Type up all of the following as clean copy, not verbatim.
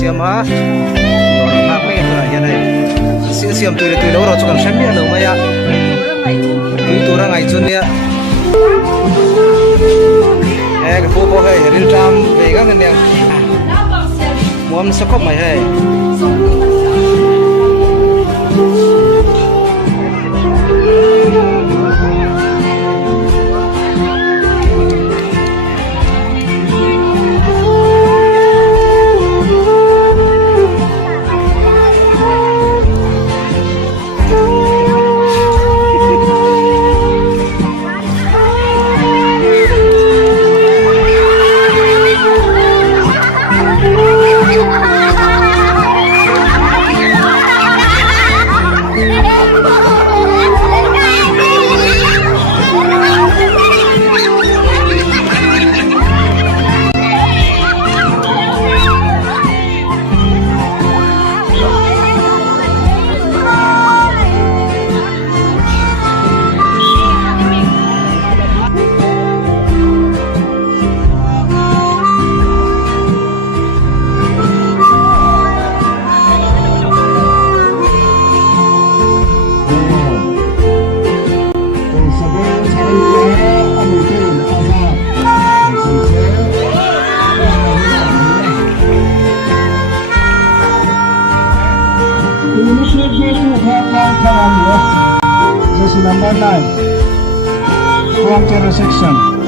siama rồi nak mấy người hiện nay siam tùy lâu rồi cho cần xem biết đâu mấy ạ tùy tôi đang ngày xuân nhá cái phố phố hay ril tram về các ngân hàng มสกบไม่ให้This is number 9 from Terror section.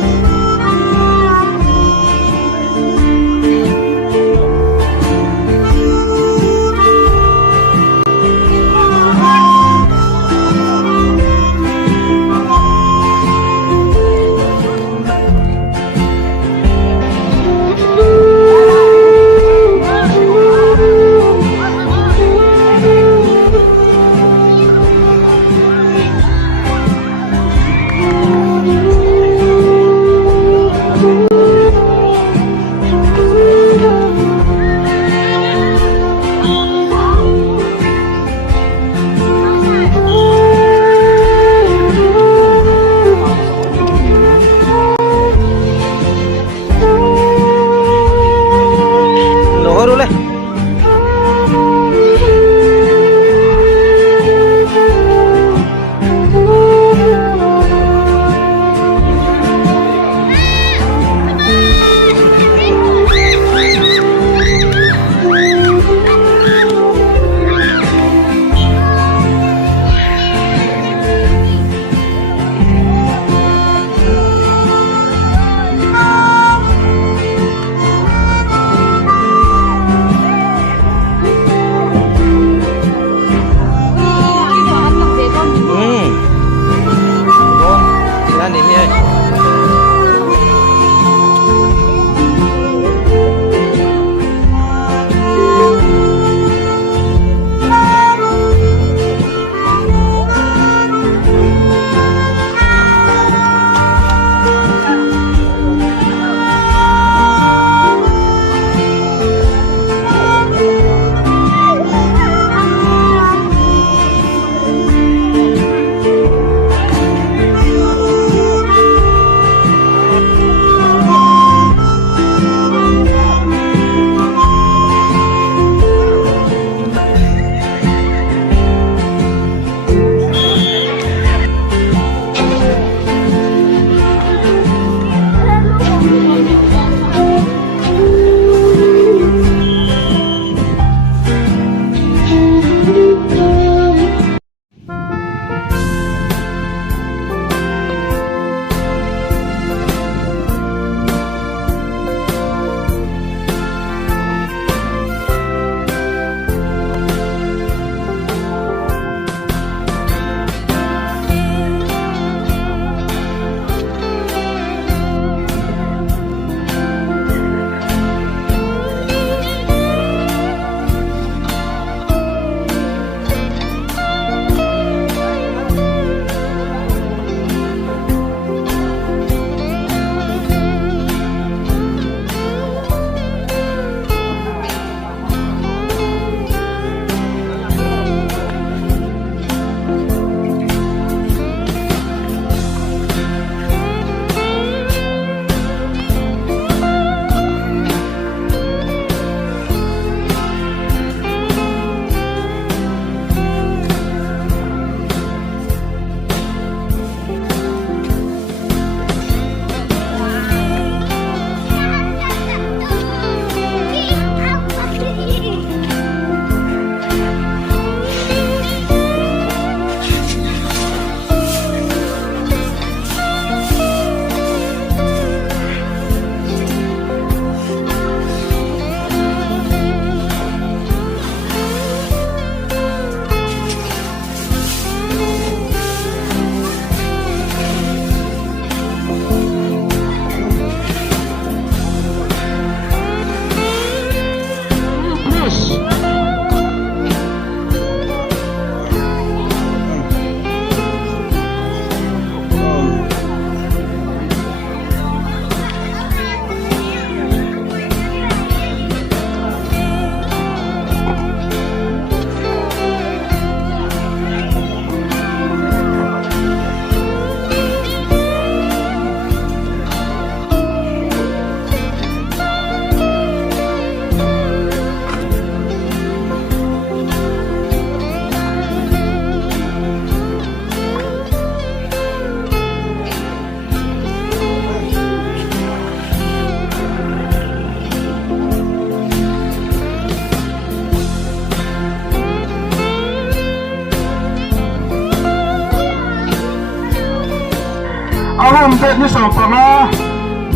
อารมณ์เป็นนิสัยปนา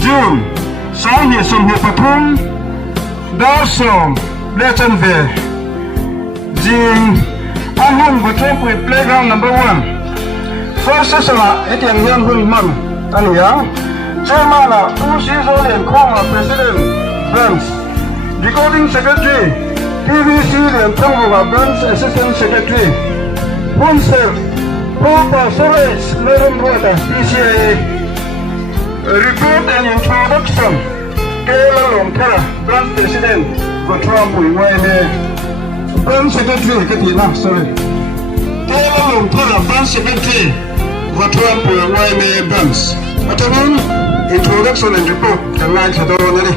จูนสาเหตุสมเหตุปฐุมดาร์สมเลจันเวจิงอันหุ่นบุตรปุย playground number 1 first session เอ็ดยังยันหุ่นมันอันนี้อ่ะเจ้ามาละผู้ชี้โซเลียนข้อง president Burns recording secretary PVC เรียนทั้งหมด Burns assistant secretary หุ่นเซลPapa Suresh Lerumbuata PCA Report and Introduction Kela Lomkara Branch President Gotram Puiwaile Branch Secretary Katina sorry Kela Lomkara Branch Secretary Gotram Puiwaile Branch Ataman Introduction and Report Kanai Chadonani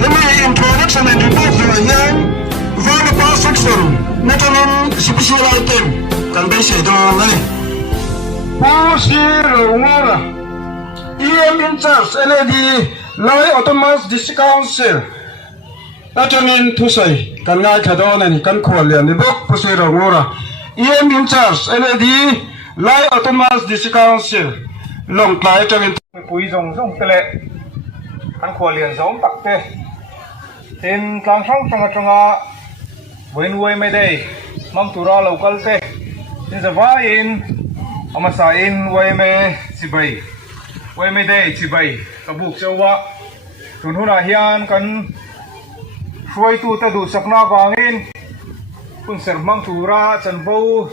Hema Introduction and Report Yang Volleyball Section Natalan Special Item Kan bai Shadonani Pusirungura EM in charge LED Lai Autonomous District Council Atanin Tusai Kanai Kadonan Kan Kwalian the book Pusirungura EM in charge LED Lai Autonomous District Council Long Klai Tamin Pui Zong Zong Tele Kan Kwalian Zong Takte Tin Klang Chang Changa Changa Wen Wei Mede Mang Tura Local Te In the Vain Amasain Waime Sibai Waime Day Sibai Kabuk Sawa Tunhuna Hian Kan Shuai Tu Tadu Sakna Wangin Kun Sermang Tura Chanbo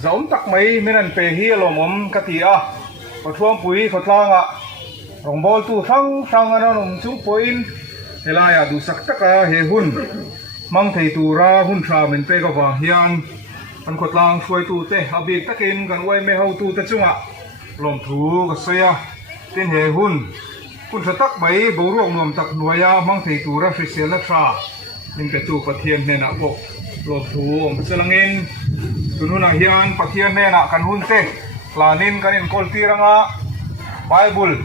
Zaum Tak Mai Minan Pehi Lomom Katia Patuam Pui Kotlanga Rongbol Tu Sang Sanganan Chung Poin Helaya Du Saktaka He Hun Mang Thei Tura Hun Tra Min Pega Hian Kan Kotlang Shuai Tu Te Abik Takin Kan Wai Me Hau Tu Te Chunga Lom Thu Kasaya Tin He Hun Kun Satak Bai Boruang Nom Tak Nuaya Mang Thei Tu Ra Frisel La Tra Nin Ke Tu Pathian Nena Ko Lom Thu Om Selangin Tununa Hian Pathian Nena Kan Hun Te Planin Kanin Kolti Ranga Bible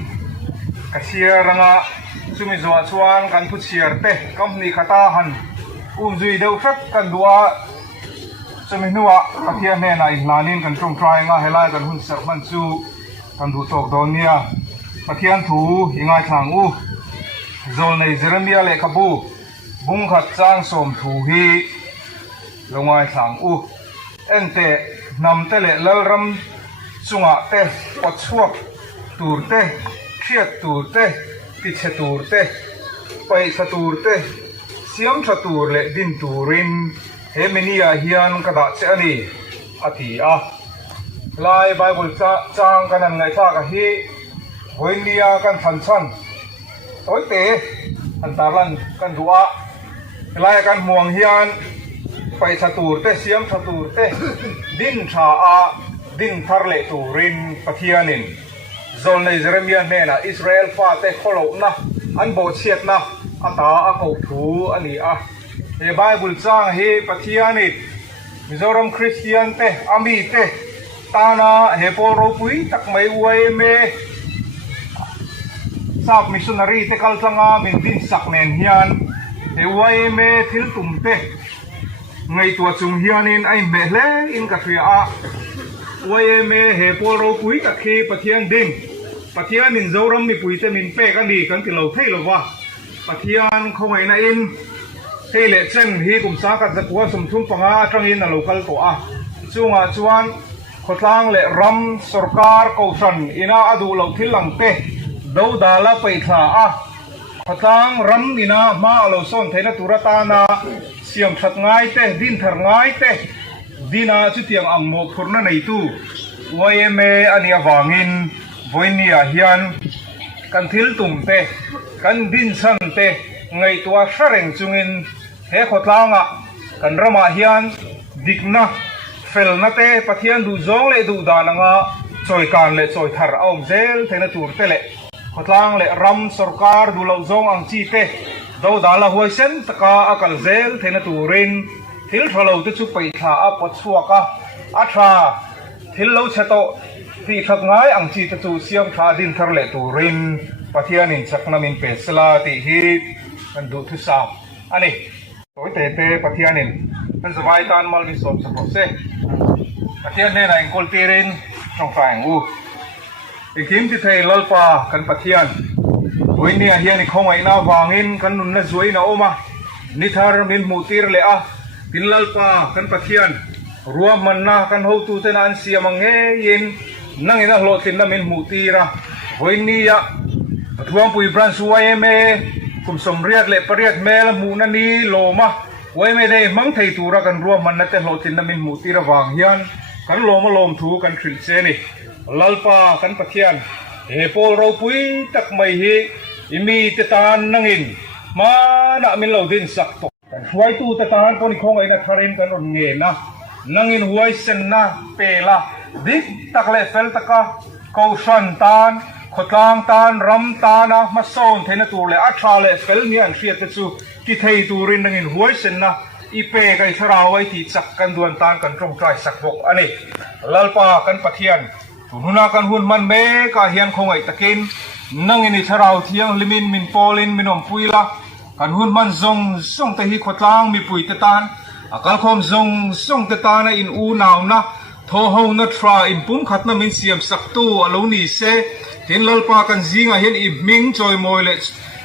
Kasia Ranga Sumizwa Chuan Kan Put Siar Te Company Katahan Zui Deu Sat Kan Dua Seminua Pathian Nena Ihlanin Kan Trong Try Nga Helai Kan Hun Serman Su Kan Du Tok Donia Pathian Thu Ingai Thang U Zol Nei Jeremia Le Kabu Bung Khat Chang Som Thu Hi Longai Thang U Ente Nam Te Le Lal Ram Chunga Te Pot Suak Tur Te Khiat Tur Te Pitche Tur Te Pai Sa Tur Te Siam Sa Tur Le Din Turin Hemenia Hian Kada Chani Ati A Lai Bible Chang Kanan Ngai Tha Ka Hi Hoinia Kan Than Chan Toi Te Antaran Kan Dua Lai Kan Muang Hian Pai Sa Tur Te Siam Sa Tur Te Din Tha A Din Thar Le Turin Pathianin Zol Nei Jeremia Nena Israel Fa Te Kholo Na An Bo Chiat Na Ata A Kau Thu Ani A He Bible Chang He Pathianit Mizoram Christian Te Ami Te Tana He Poro Pui Tak Mai Uai Me Sap Missionary Te Kal Changa Min Din Sak Nen Hian He Uai Me Thil Tum Te Ngai Tua Chung Hianin Ai Me Le In Katria A Uai Me He Poro Pui Tak He Pathian Din Pathianin Zoram Mi Pui Te Min Pe Kan Di Kan Tilau Thei Lo Wa Pathian Khong Ai Na In Hei le chen hi kum sa kat zakwa sum thum panga atangin na local to a chunga chuan khotlang le ram sarkar kausan ina adu lo thilang te do dala paithla a khotlang ram ina ma lo son theina turata na siam that ngai te din thar ngai te dina chutiang ang mo khurna nei tu wayme ani awangin voinia hian kan thil tum te kan din san te ngai tua sareng chungin he khotlanga kan rama hian dikna felna te pathian du zong le du dananga choi kan le choi thar aum zel thena tur te le khotlang le ram sarkar du lo zong ang chi te do dala huai sen taka akal zel thena turin thil thalo te chu pai tha a pot suaka a tha thil lo chato ti thak ngai ang chi te chu siam tha din thar le turin pathian in chakna min pe sala ti hi kan du thu sa ani Toi Te Pathianin Kan Zawai Tan Mal Min Som Sa Pose Pathian Ne Na In Kol Tirin Trong Phang U ikim ti thei lalpa kan pathian oinia hian i khongai na wangin kan nun na zuai na oma nithar min mutir le a tin lalpa kan pathian ruam manna kan ho tu te na an siamang nge yin nangina hlotin na min mutira oinia thuang pui bran suai me kum som riat le pariat mel mu na ni loma wai me dei mang thei tura kan ruam man na te hlotin na min mutira wang hian kan loma lom thu kan thil che ni lalpa kan pathian he pol ro pui tak mai hi imi te tan nangin ma na min lo din sak to kan huai tu te tan pon khong ai na tharin kan on nge na nangin huai sen na pela dik tak le fel taka ko shan tan khotlang tan ram tana ma son thena tur le atha le fel ni an hriat te chu ki thei turin nangin huai sen na i pe kai tharawai ti chak kan duan tan kan tong trai sak bok ani lalpa kan pathian tununa kan hun man me ka hian khongai takin nangin i tharau thiang limin min polin minom puila kan hun man zong zong te hi khotlang mi pui te tan akal khom zong zong te tan in u naw na tho ho na tra in pum khat na min siam sak tu alo ni se tin lalpa kan zinga hian i ming choi moi le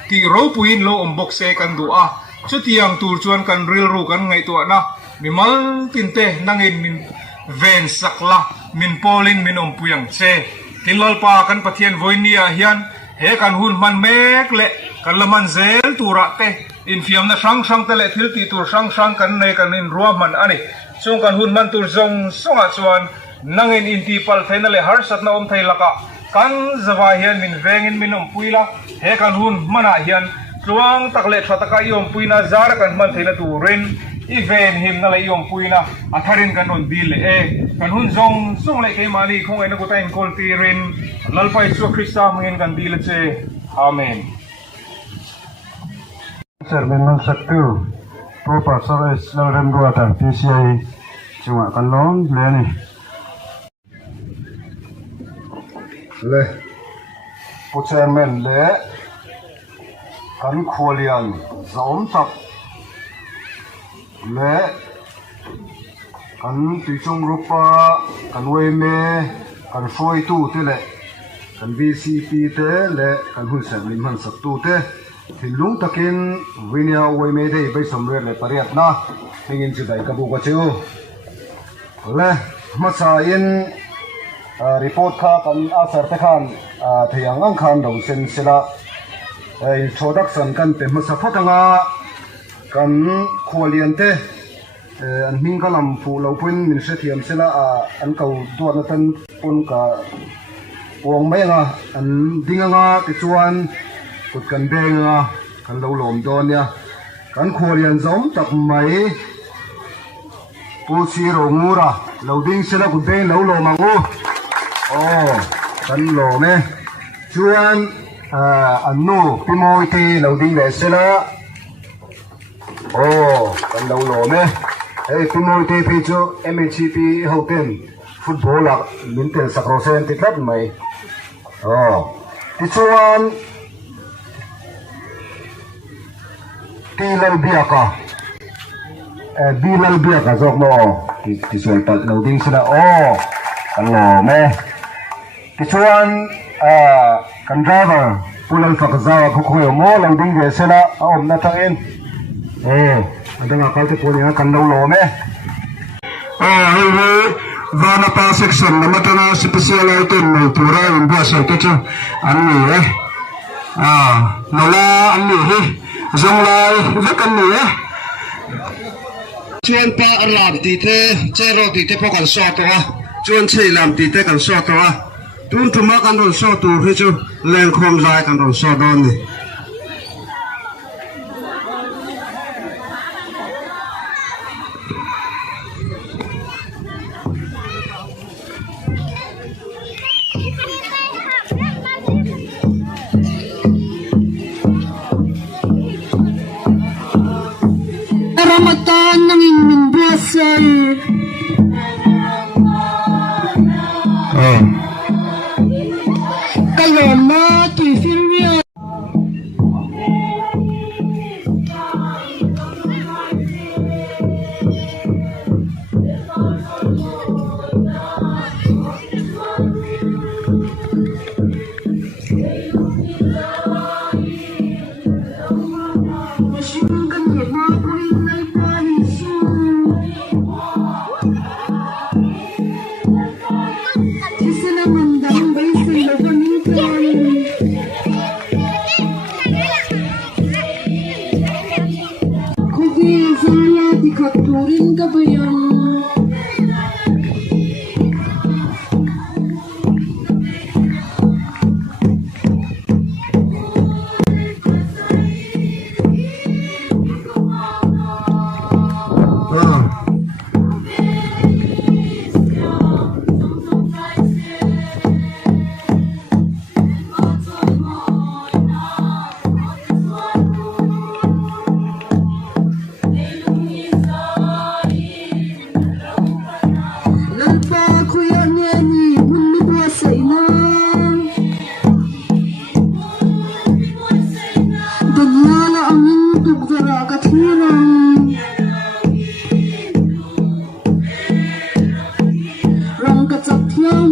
ti ro puin lo om bok se kan du a chu tiang tur chuan kan ril ru kan ngai tu na mi mal tin te nangin min ven sakla min polin min om puyang che tin lalpa kan pathian voinia hian he kan hun man mek le kan laman zel tura te in fiam na sang sang te le thil ti tur sang sang kan nei kan in ruam man ani chung kan hun man tur zong songa chuan nangin in ti pal thaina le har sat na om thei laka kan zawa hian min vengin min om puila he kan hun mana hian tluang tak le thataka iom puina zar kan man theina turin i ven him na le iom puina atharin kan on dil le e kan hun zong song le ke mali khong ai na ko tain kol tirin lalpai chu krista mangin kan dil che amen Chairman ng Saktu, po Pastor Isla Rembuata, PCI, cuma kan long, leni. Le, po Chairman le, kan kualian, zaom tak, le, kan tichong rupa, kan weme, kan foy tu te le, kan VCP te le, kan hunsen limhan Saktu te. Hilung takin winia uwe me dei bai somre le pariat na hingin chu dai kabu ko chu le masa in report kha kan asar te khan thayang ang khan do sen sela introduction kan te masa phatanga kan kholian te an ming kalam fu lo pun min se thiam sela an kau do na tan pun ka wong mai nga an dinga nga ti chuan kut kan benga kan lo lom don ya kan kholian zom tak mai pu si ro ngura lo ding sela ku ben lo lo mangu oh kan lo me chuan annu pimoi te lo ding le sela oh kan lo lo me ei pimoi te pe chu MHP hotel football a mintel sakrosen tiklat mai oh ti chuan Bilal biaka zok mo ti sol tal loading sila oh ano me kichuan kan driver pulal fakazawa kukuyo mo loading ge sila om na tangin ada nga kalte po niya kan lo me highway vana pa section na matana special item may pura yung basa ito ano nala ano zong lai với con nữa chuyên pa làm tí thế chơi rồi tí thế po cần so to chuyên chơi làm tí thế cần so to tuôn tụm má cần rồi so to hết chứ lên không dài cần rồi so đòn này Ramadan ng inyong buwasay. Kaya na to'y firmiya.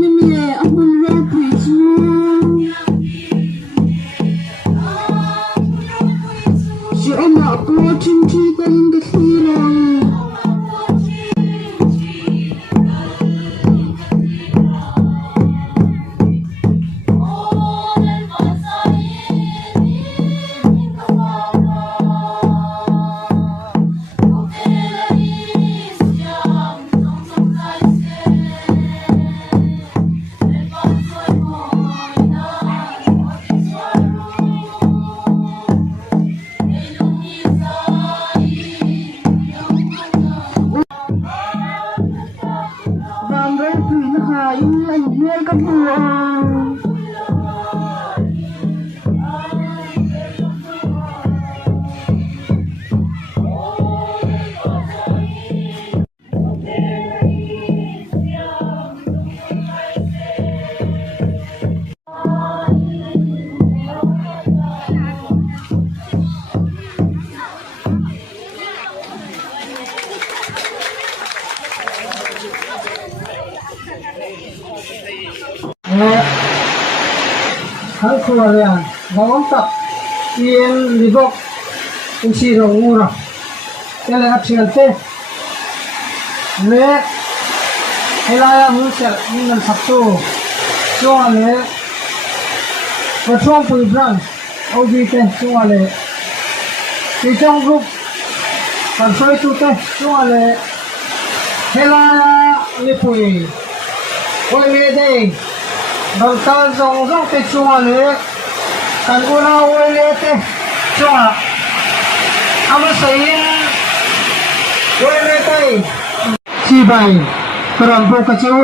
himi ahun ro pichu si ama ko chinchi kan kasirang hal kualian bawang tak ien libok usi rongura ele action te le helaya musel minan sabtu soale patron pui branch oji te soale kitong group pansoi tu te soale helaya lipui oi dei Bangkal zong te chunga le kan una wele te chunga ama sayin wele te si bai karam bo ka chu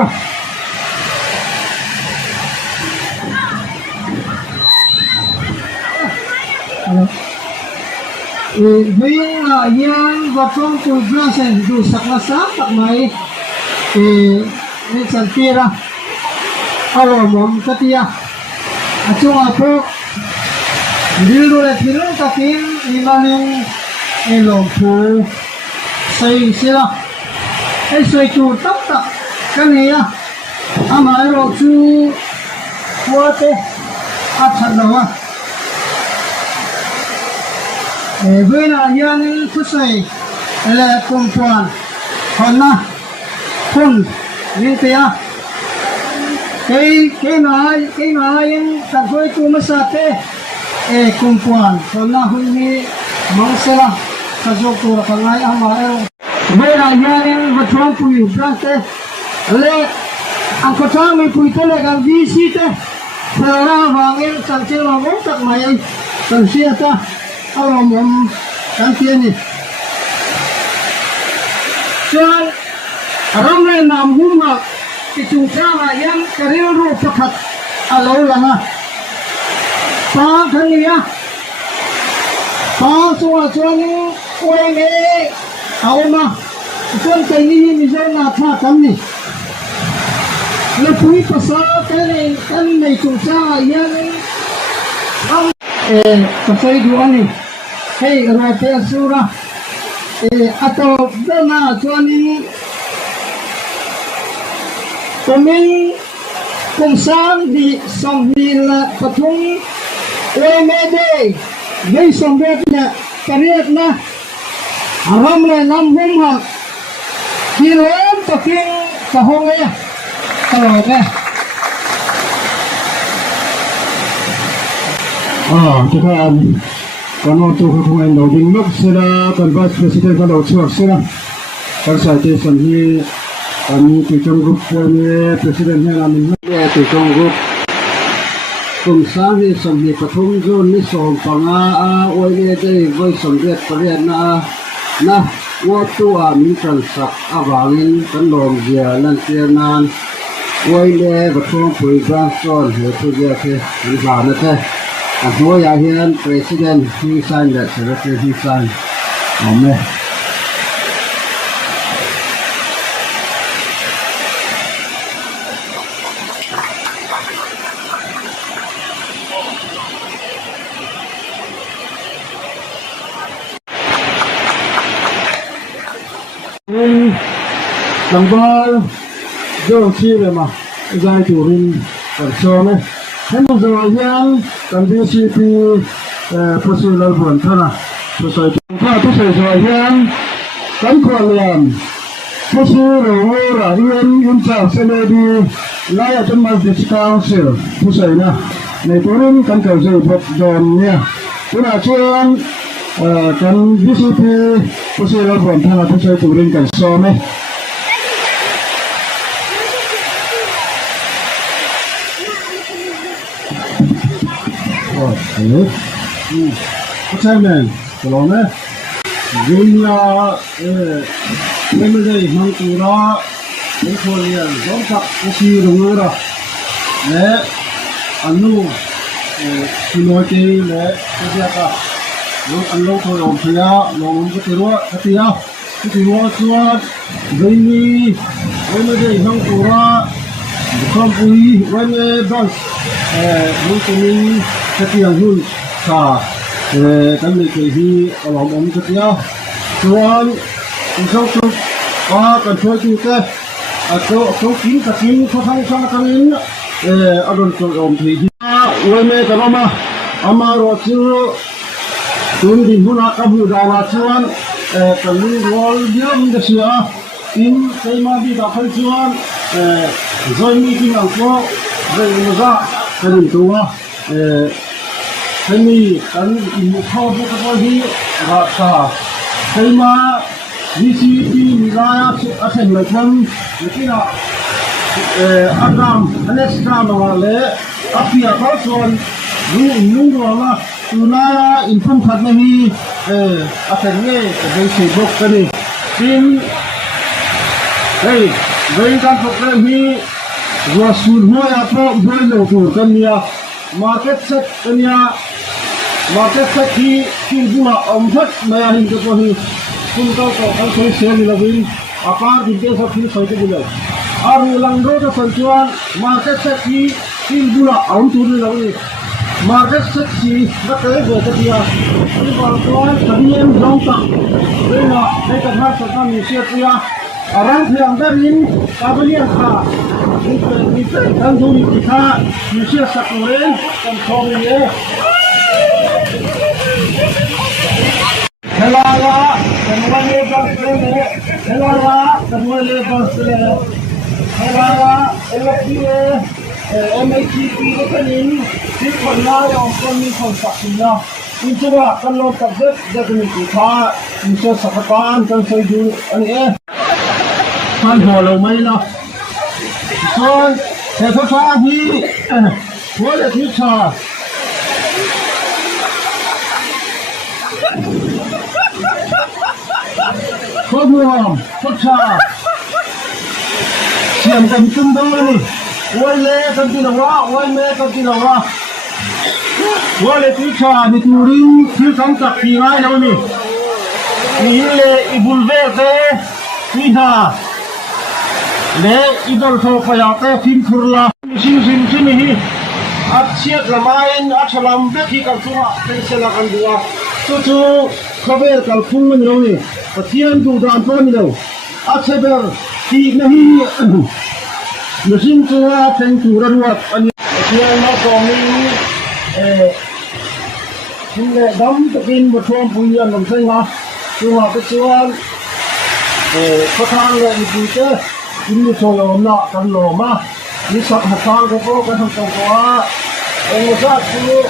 Vinh là yên và trong từ ra sẽ đủ sạc là sát tak mai nên sản kia ra alo mom katia achunga po dildo le thilung takin imaning elom phu sei sila ei sei tu tak tak kania amai ro chu wote athanwa vena yan khu sei le kompwan honna phun rintia cái nói sản xuất tu mới sát thế cùng quan còn là huy mi mong sẽ là sản xuất tu là còn lại ăn mà bây giờ nhà nên vật trong quỳ ra thế lệ ăn có cho mình quỳ thế là làm gì xí thế theo ra vàng em sản xuất là bốn tắc mày sản xuất ta ao lòng mồm sản xuất này cho rong lên làm hung ngọc cái chúng ta là yang kariu ru pakhat alo langa pa thania pa chuan oi nge auma chuan kai ni zo na tha kam ni le pui pasa kan nei chúng ta yang ka sai du ani hei ra te sura ato dana chuan ni Kami kung saan di samhila patung OMD di sambet na kariat na aram na namhum ha kilom paking kahongaya kalawag kita kano tu kung endo ding mak sila kan vice president kan chuak sila kan sa te samhi kami trong group ni president ni namin ni trong group kung saan ni samhi pathum zone ni som panga a oi ni dei voi somdet parian na wo tu a min kan sak awangin kan lom zia lan tianan oi le pathum pui ba son he tu dia ke ni ba na te a ho ya hian president he sign that secretary he sign amen Đồng bào dâu chi về mà zai turin karsone hemu zayan kan DCP positional bon thana society ka to sai zayan kan kwalian positional rahian incha senedi laya temas di council pusaina nei turin kan ka zai bot don nya tuna chuan kan DCP positional bon thana to sai turin karsone hello what's happening hello ne dunia memang mangkura mengkolian dompak usi rumura ne anu sinote ne siapa lo anu kalau dia lo ketia cuat ini memang mangkura bukan pui wene bang mungkin ketia hun sa kan ni kehi kalau ketia cuan usau tu kan cuai tu ke atau kin kau sang kamin adon tu thi wene kalama amaro chu tun di huna kabu dawa cuan kan ni rol diam desia in tema di dapat cuan zoimi ki angko zai muza kan tua kami kan ibu kau betul hi rasa tema DCP wilayah akan macam kita agam anestra mawale api apa soal lu wala tunaya info khatna hi akan ni dari sibuk kani tim kan program hi rasul hoy apa boleh tu kan ya market set hi kibuna omhat maya hin ko hi kun ka kan soi sel lawin akar dinte sa phil soi ke bilai aru langro ka sanchuan market set hi kibuna om tu ni lawin market set hi na kai go ta dia ni bal tuan sabiem jong ta rena ai ka har sa ni sia tia arang thiang darin kabalian kha ni kan du ni kha ni sia sakuren kan thong ye helala kemudian pasle helala kemudian pasle helala elokire MHP kenin di kona yang kami konsaksinya itu kan lo tablet jadi kita bisa sepakan kan saya dulu ini kan boleh main lah so saya tahu boleh kita Kobuam, kota, siam kan kembali, wale kan tinawa, wale kita dituring kita tak kira ni, ini ibulvete, kita, le idol kau kaya tim kurla, sini ni, asyik lamain, asalam beki kalsura, penselakan dua, cucu kabar kalpun ni. Pasian tu dan pemilu, asyik si nahi mesin tua tentu raduat. Pasian nak kami ini dam tekin bersuam punya nampak lah. Cuma kecuali petang le ibu ke ini soal nak kan lama. Ini sak petang ke kau kan kau enggak tu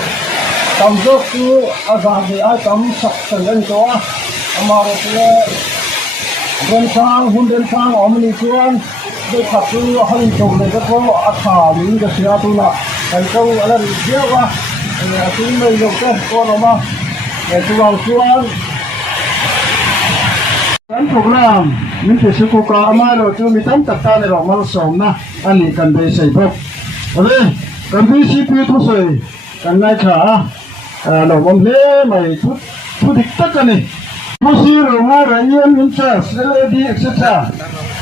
tamzok tu agak dia tam sak senden tu. Amar itu hunden omni tuan dekatu hal itu mereka kau asal ini kesiatu nak kalau ada dia wah ini mereka kau nama tuan kan program ini sesuatu kamar itu mitam takkan ada orang somna ani kan desa ibu, oke kan DCP itu saya kan naik orang le mai tu diktat kan ni. Pusir rumah rakyat minta seledi etc.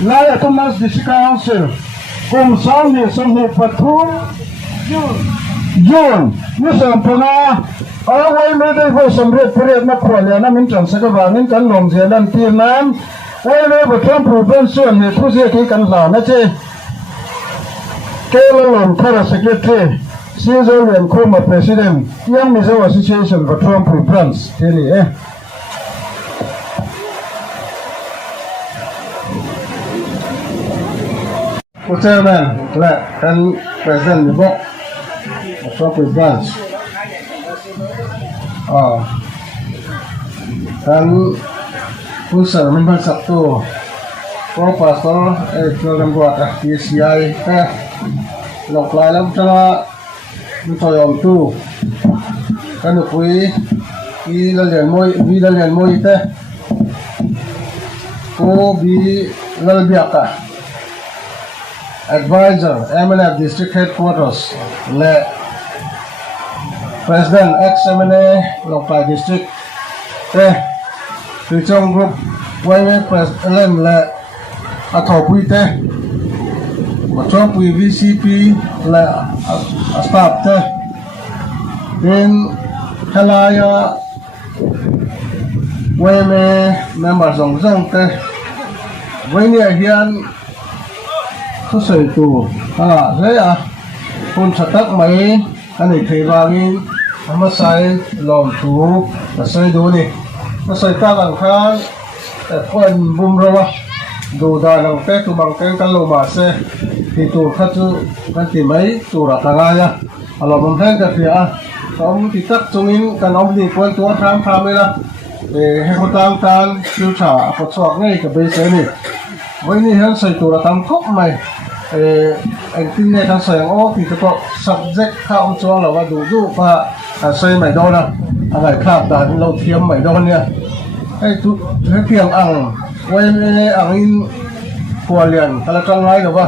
Laya Thomas di Council, kumsal sampai patung Jun, ni sampuna awal mereka itu sampai period nak perjalanan minta sekarang kan long jalan timan, awal mereka betul provinsi ni pusir kan lah, nanti Kelan Thara Secretary, Caesar and Coma President, Young Mizo Association for Trump France, Kelly, Chairman, and President Libok, Trump France. And who's a member of the Pastor, program buat PCI, lọc lại lắm cho nó thôi ông tu, cái nước quý, đi ra liền môi thế, cô bị lal biak à, advisor, MNF District Headquarters, le President ex-MNA lọc lại district, thế, từ trong group quay President le thọ quý thế, mà cho quý VCP là staff thế, then halaya quay member dòng thế, với nhà hiện có sử tù thế à, con sát tắc mấy anh ấy thấy vàng mà sai lòng tù là sai đồ này, nó sai ta bằng khang, phần bùm rồi đồ đà lòng té tụ bằng cái căn lô mà xe thì tụ khát chú căn thì mấy tụ là thằng ai nhá, alors mình thấy cái gì à, ông thì chắc chúng mình căn ông thì quanตัวtham ấy là đểให้คนต่างฟิวฉาปวดศอกง่ายกับเบสนี่วันนี้ฉันใส่ตัวทำครบไหมไอ้ที่เนี่ยทั้งใส่อ๋อที่จะก็ subject ข้าวจ้วงเราว่าดูว่าใส่ไม่โดนนะอะไรคราบด่านเราเทียมไม่โดนเนี่ยให้ทุกให้เพียงอ่างไว้ไม่อ่างอินพัวเลียนแต่ละจังไรหรือว่า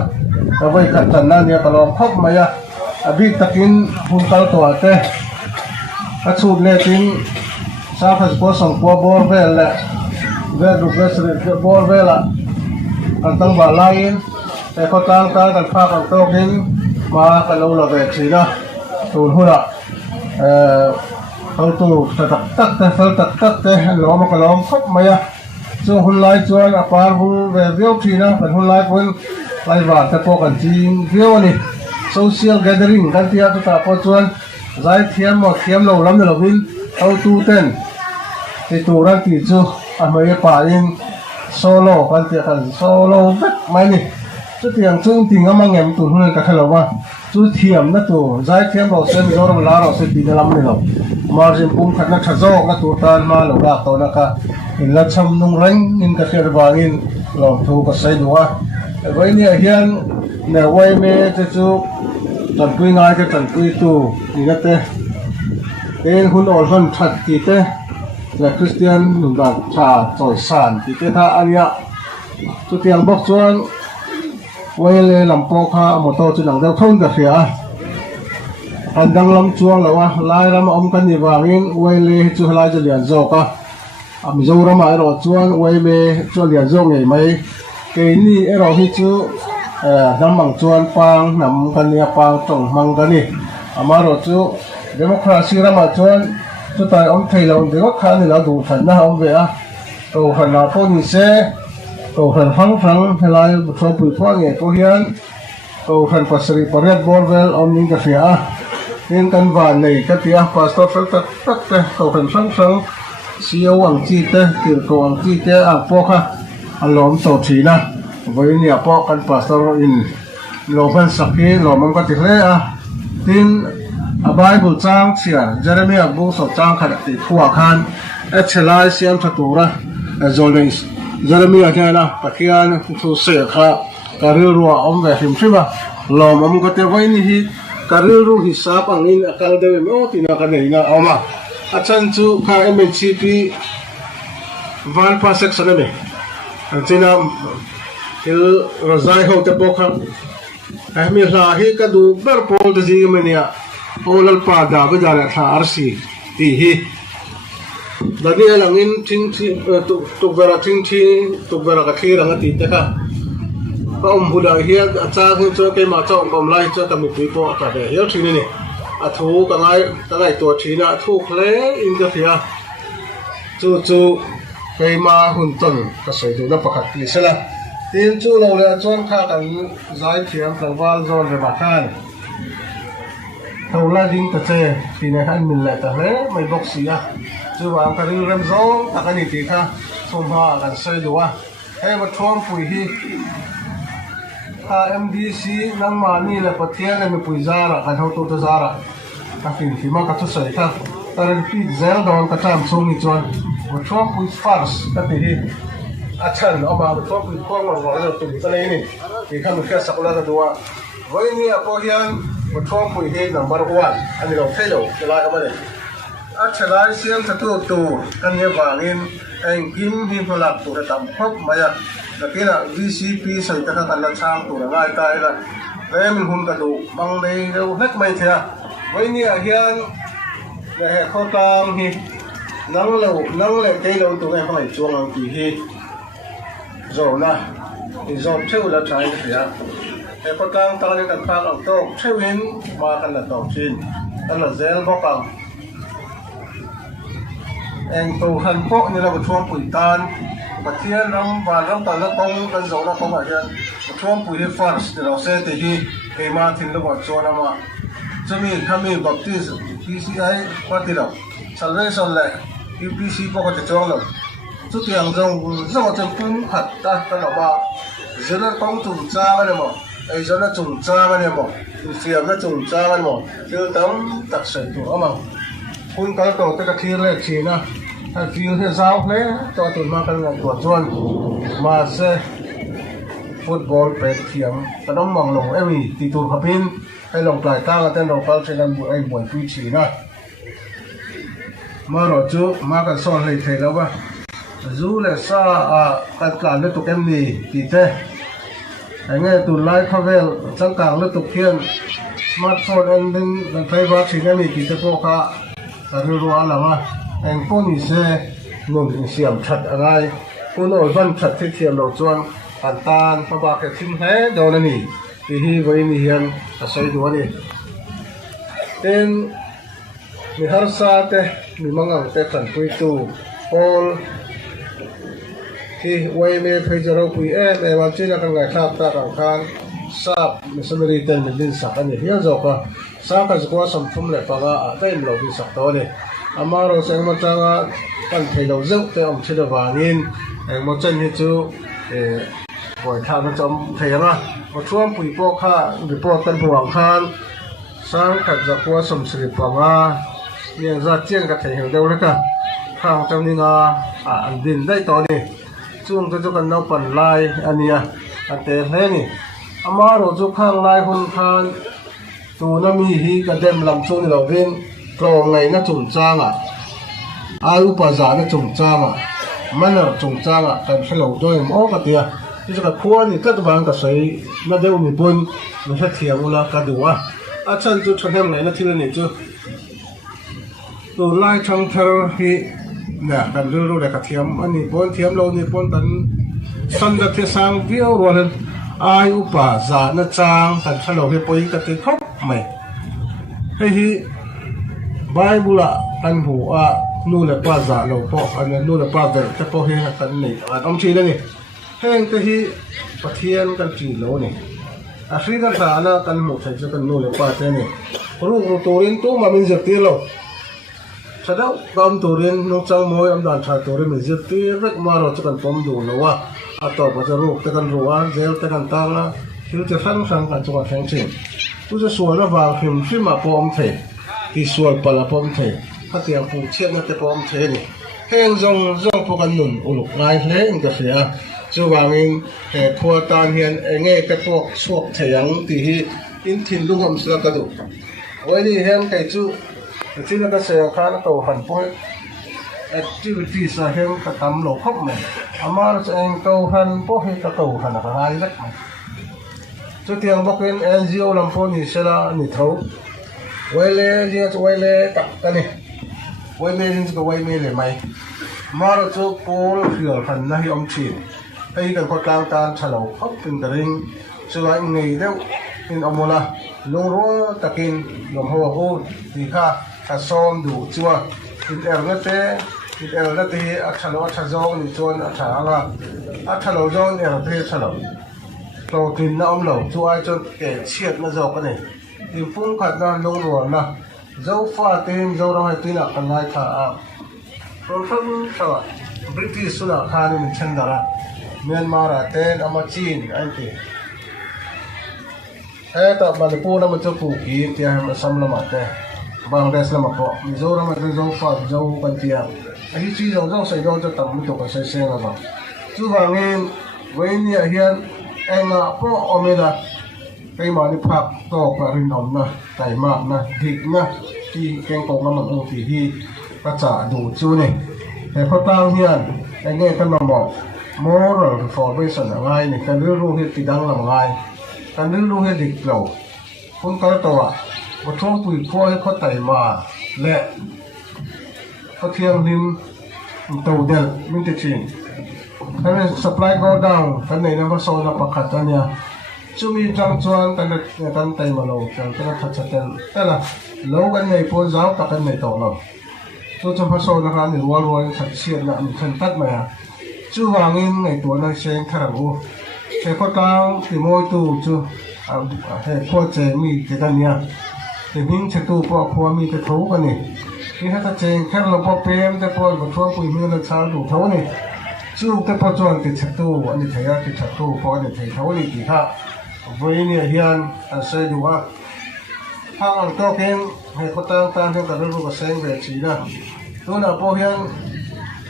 เราไว้ขัดจันนั่นเนี่ยก็ลองครบไหมอ่ะบิดตะกินหุ่นตาตัวเต้กระสุนเนี่ยทิ้งซาฟัสโพส่งกัวบอลเวลแหละเวลดูเวลสิบอลเวลละอันตั้งบาลายแต่เขาตั้งกันพากันโต้กินมากันเราละเวทีนะตูนหุ่นละเขาตูตักแต่ล้อมก็ล้อมครบไหมอ่ะส่วนหุ่นลายจวนอปาร์หุ่นเวลทีนะเป็นหุ่นลายคนลายหวานแต่พอกันจริงเวลนี่social gathering กันที่อาตุตาพอจวนใจเทียมหมดเทียมเราล้ำเราวินเอาตูเต้นที่ตูรักที่จูอเมริกาอินโซโล่กันที่กันโซโล่แบบไม่นี่จุดที่ยังจุดที่งั้นมันเงี้ยตูหุ่นกันเราว่าจุดเทียมนั่นตัวใจเทียมเราเส้นเราเวลาเราเส้นดีล้ำนี่เรามาเรียนปุ่มขัดนักขัดโซ่นั่นตัวตานมาเราลากตัวนักอินลัดชมนุ่งเร่งอินกระเทียมบางอินเราถูกกับใส่ดัวไว้เนี่ยเฮียนเนี่ยไว้เมื่อจะจูจันกุยง่ายจะจันกุยตูนี่ก็เต้เป็นคุณอรพันธ์ชัดที่เต้และคริสเตียนหนุ่มดังชาจอยสานที่เต้ท่าอันยะจุดเตียงบอกชวนไว้เลยลำโพข้าหมดโตจุดหนังเดียวทุ่งกับเสียอันดังลำชวนหรอวะลายรำอมกันดีว่างินไว้เลยจุดลายจะเรียนโจกะมีโจรำมาไอรอชวนไว้เมจุดเรียนโจไงไหมเกนี่ไอรอฮิจูน้ำมังชวนปังน้ำกันเนี่ยปังตรงมังกันนี่อามารอจูเดโมคราซีรำมาชวนจุดตายอมไทยเราเดี๋ยวข้านี่เราดูทันนะอมเบียดูทันเราพวกนี้เซ่ดูทันฟังให้ลายชวนปุ๋ยฟังเงี้ยก็เฮียนดูทันภาษาปริยัติบอลเวลอมยิงกระเสียเรียนกันบ้านในกติอาภาษาฟังตักเตะดูทันฟังเสียวอังจีเตะติดกับอังจีเตะอ่างพวกค่ะอารมณ์โตทีนะวันนี้พอกันภาษาอินโลเป็นสักทีโลมันก็ติดเลยทินอบายบุจ้างเสียเจเรมีบุษจ้างขนาดติดหัวคันเชลายเสียมตัวระโจลิสเจเรมีอะไรนะตะเกียนทุเสียค่ะการิรัวอมแบบหิมใช่ปะโลมันก็ติดไว้นี่ฮิการิรูฮิสาบังอินการเดินไม่โอ้ตินากันเลยนะเอามาอาจารย์จูข้าMNCPวันพาเซ็กซ์นั่นเองอันที่นั่นที่เราใจเขาจะบอกครับมีหลายก็ดูเบอร์โพลต์จีมันเนี่ยโพลล์ป่าดาบจานทาร์ซีที่ฮีดันนี่หลังอินทิ้งตุกเวลาทิ้งตุกเวลาก็ขี้รังติดนะครับก็บุดาเฮียอาจารย์ที่ช่วยแกมาเจ้าผมไล่ช่วยทำปุ๋ยปอแต่เดี๋ยวทีนี้เนี่ยถูกกันไงตัวทีน่ะถูกเลี้ยอินเดียจู่แกมาหุ่นต้นก็ใส่ดูนับประคัตลิสละ เ tin chu lâu lệ chuan khác anh giải thiểm tầng van zone về mặt khan thầu la ding ta che thì này anh mình lại ta lẽ mày bốc xì à chú bạn ta đi rem gió ta cái này thì kha xung hoa gần xây đủ à hay mà thom pui hi MDC nang mani la pathian na pui zara kan ho to zara ka fin fi ma ka tu sai kha taran pi zel don ka tam chung ni chuan mà thom pui fars ka ti hi achan oma mà thom pui khong ma wa tu ta nei ni thì kham kha sakula ka duwa với ni apo hian mà thom pui hi number 1 ani lo thelo la ka ma ne achalai siam thatu tu kan ye wangin anh kim hi phalak tu ta tam khop maya là cái là VCP xây các cái là trang tủ là ngay tại là để mình hun cả đủ bằng đây đâu hết mấy thế với như là hiện là hệ kho tang thì nắng lệ cây lâu tụ này không phải chuông làm gì thì rồi na thì rồi chơi là trái cái gì hệ kho tang tăng lên cần phang làm tốt chơi đến mà cần là tốt trên cần là dễ bóc bằng anh tụ hành phố như là một chuông quỷ tan mà thiên rong và rong tàu nó công cần dấu nó không phải chứ chuông bùi first để nó sẽ thì khi mà thiên nó gọi cho nó mà cho mình kami baptist PCI qua tiền đâu salvation lại UPC bao cái cho nó chút tiền rong chân phun hạt ta cái nó mà giờ nó công trùng cha cái này mà ấy giờ nó trùng cha cái này mà tiền nó trùng cha cái này mà chứ tấm đặc sản của mà phun cái tổ cái thiên này chỉ na phiêu thế sao đấy cho tụi mà cần làm của chuan mà sẽ football bet thiam cái đó mong lòng em thì tụi học viên hay lòng lại ta là tên đầu cao trên làm buổi anh buổi quy chỉ đó mà rồi chứ mà cái son này thấy đâu ba dù là sao cả nó tụi em gì thì thế anh nghe tụi like cover chẳng càng nó tụi thiên smartphone anh đến thấy bác sĩ em thì thế cô cả rồi là mà anh phone thì sẽ ngừng xiêm chặt ở đây cô nội văn chặt thì thiềm đầu chuan an tan và ba cái phim hết đâu nè thì hi với mi hiền là xây đuôi đi tên mi har sa te mi mangang te kan pui tu all thì quay mê thấy giờ đâu pui em mà chỉ là cái ngày khác ta càng khan sắp mi sẽ đi tên mình lên sạc anh hiền rồi cả sạc cái gì sản phẩm lại phá ra đây mình lâu đi sạc đó đi amaro sang mà chăng kan thấy lâu dốc te ông chỉ là vangin em một chân như chú gọi thằng nó chấm thấy ra một chuông bụi bò kha bụi bò tân buồng khan sang khát giặc qua sầm sệt bằng à miệng ra chiên cả thể hiểu đâu đấy cả khang trong đi ngà anh din đây to đi chuông cho cần nấu phần lai anh à anh té thế nè amaro chú khang lai hun khan tu nó mi hi cả đêm làm chuông đầu viên rồi ngày nó trùng trang à ai upa giả nó trùng trang à mà nó trùng trang à cần phải lâu rồi mà cái tiền thì cái khuôn thì các bạn cái sấy nó đều mình bún mình sẽ thiêu là cái đồ chân chú cho em này nó thiêu này chú tôi lại trong theo thì nè cần rồi để cái thiếm anh này bún thiếm lâu này bún tận sân đất thì sang viêu rồi ai upa giả nó trang cần phải lâu thì bôi cái tiền khóc mày hay hi Bible kan hu nu le pa za lo po an nu le pa ve te po he kan ni ông chi ni heng te hi pathian kan chi lo ni a sri kan sa ana kan mu thai chu kan nu le pa te ni ru turin tu ma min je ti lo sadau gam turin no chang moi am dan tha turin min je ti rek ma ro chu kan pom du lo wa a to pa ru te kan ru wa zel te kan ta la thil te sang kan chu ka pheng chin tuจะสวยระหว่างหิมที่มาปอมเถที่สวยปลาปอมเถถ้าเตียงผูเชียนนั่นจะปอมเถนี่เฮงจงพวกกันหนุนอุลุกไงเล่นกาแฟจู่วางอินทัวตานเฮียนเงี้ยกระพวกสวกเถียงที่อินทินลุงหอมสลักกระดูไว้นี่เฮงไก่จู่ที่นั่นก็เสียงข้าโตหันป่วยactivity สาเฮงกระทำหลอกครบไหมอามาจะเองโตหันป่วยกระโตหันอะไรสักไหมจุดที่ยังบอกเป็น NGO ลำพูนี่เสร็จแล้วนี่เท่าไว้เลยนี่จะไว้เลยตักกันนี่ไว้เลยนี่จะไว้เลยไหมมาเราจะปูเผื่อหันนะที่อมชีนให้กันคนกลางการฉลองเขาเป็นกระดิ่งสวยเงี้ยเดียวเป็นอมละลงรั้วตะกินลงหัวหูดีค่ะถ้าซ้อมดูจัวเป็นแอบเงี้ยเต้ thì đều là thì thằng nó thằng dâu thì chôn thằng là thằng lâu dâu này là thế thằng lâu đầu tiên nó ông lâu chú ai cho kẻ chiết nó dâu cái này thì phun khát nó lâu rồi là dâu pha tên dâu đâu hay tên là cần ai thà rồi phân sao British là khá nên mình chân đó là Myanmar là tên Amachin anh thì thế tập mà được nó mình cho phụ ký thì em xăm là mặt thế Bangladesh là mặt họ Mizoram là dâu pha dâu quan tiền ấy chỉ dâu xây dâu cho tầm một cái xây xây là vậy chú vàng nên với nhà hiện anh à pro omega cái mà đi phạt to cả rin hồng na cải mạc na thịt na thì cái cọng nó mặc thì hi ta trả đủ chú nàyแต่เขาตั้งเฮียนไอ้เงี้ยกันมาบอกโม่หรือฟอร์เบสันอะไรนี่การรู้เหตุติดดังอะไรการรู้เหตุดิบเก่าคนเขาตัวว่าช่วงปุ๋ยพ่อให้เขาไต่มาและเขาเทียงริมตัวเดียวมิติชินถ้าเป็น supply go down กันในนั้นก็โซนประคัตเนี่ยช่วงมีจังจวนกันกันไต่มาลงกันก็ทัชเจนแต่ละโลกันในพวกเจ้าตักกันในตัวเราตัวจำพระโซนะครับนี่รัวๆชัดเจนนะมีขันตัดมาจู่วางเงินในตัวนั้นเชงขนาดโอ้แต่ก็ตั้งที่มวยตู้จู่ให้พ่อเจมีเจตันเนี่ยแต่หิ้งเชตู้พ่อมีแต่ทูกันนี่ที่ถ้าเจงแค่เราพ่อเปรมแต่พ่อมาช่วยปุยมือเราเช้าดูเท่านี่จู่แต่พ่อจวนติดเชตู้อันนี้เทียติดเชตู้พ่อเนี่ยเทียเท่านี่กี่ท่าวันนี้เฮียนเสยดูว่าถ้าเราตัวเก่งให้เขาตั้งเรื่องการรู้กับเสียงเวทีนะตัวน่ะพอเห็น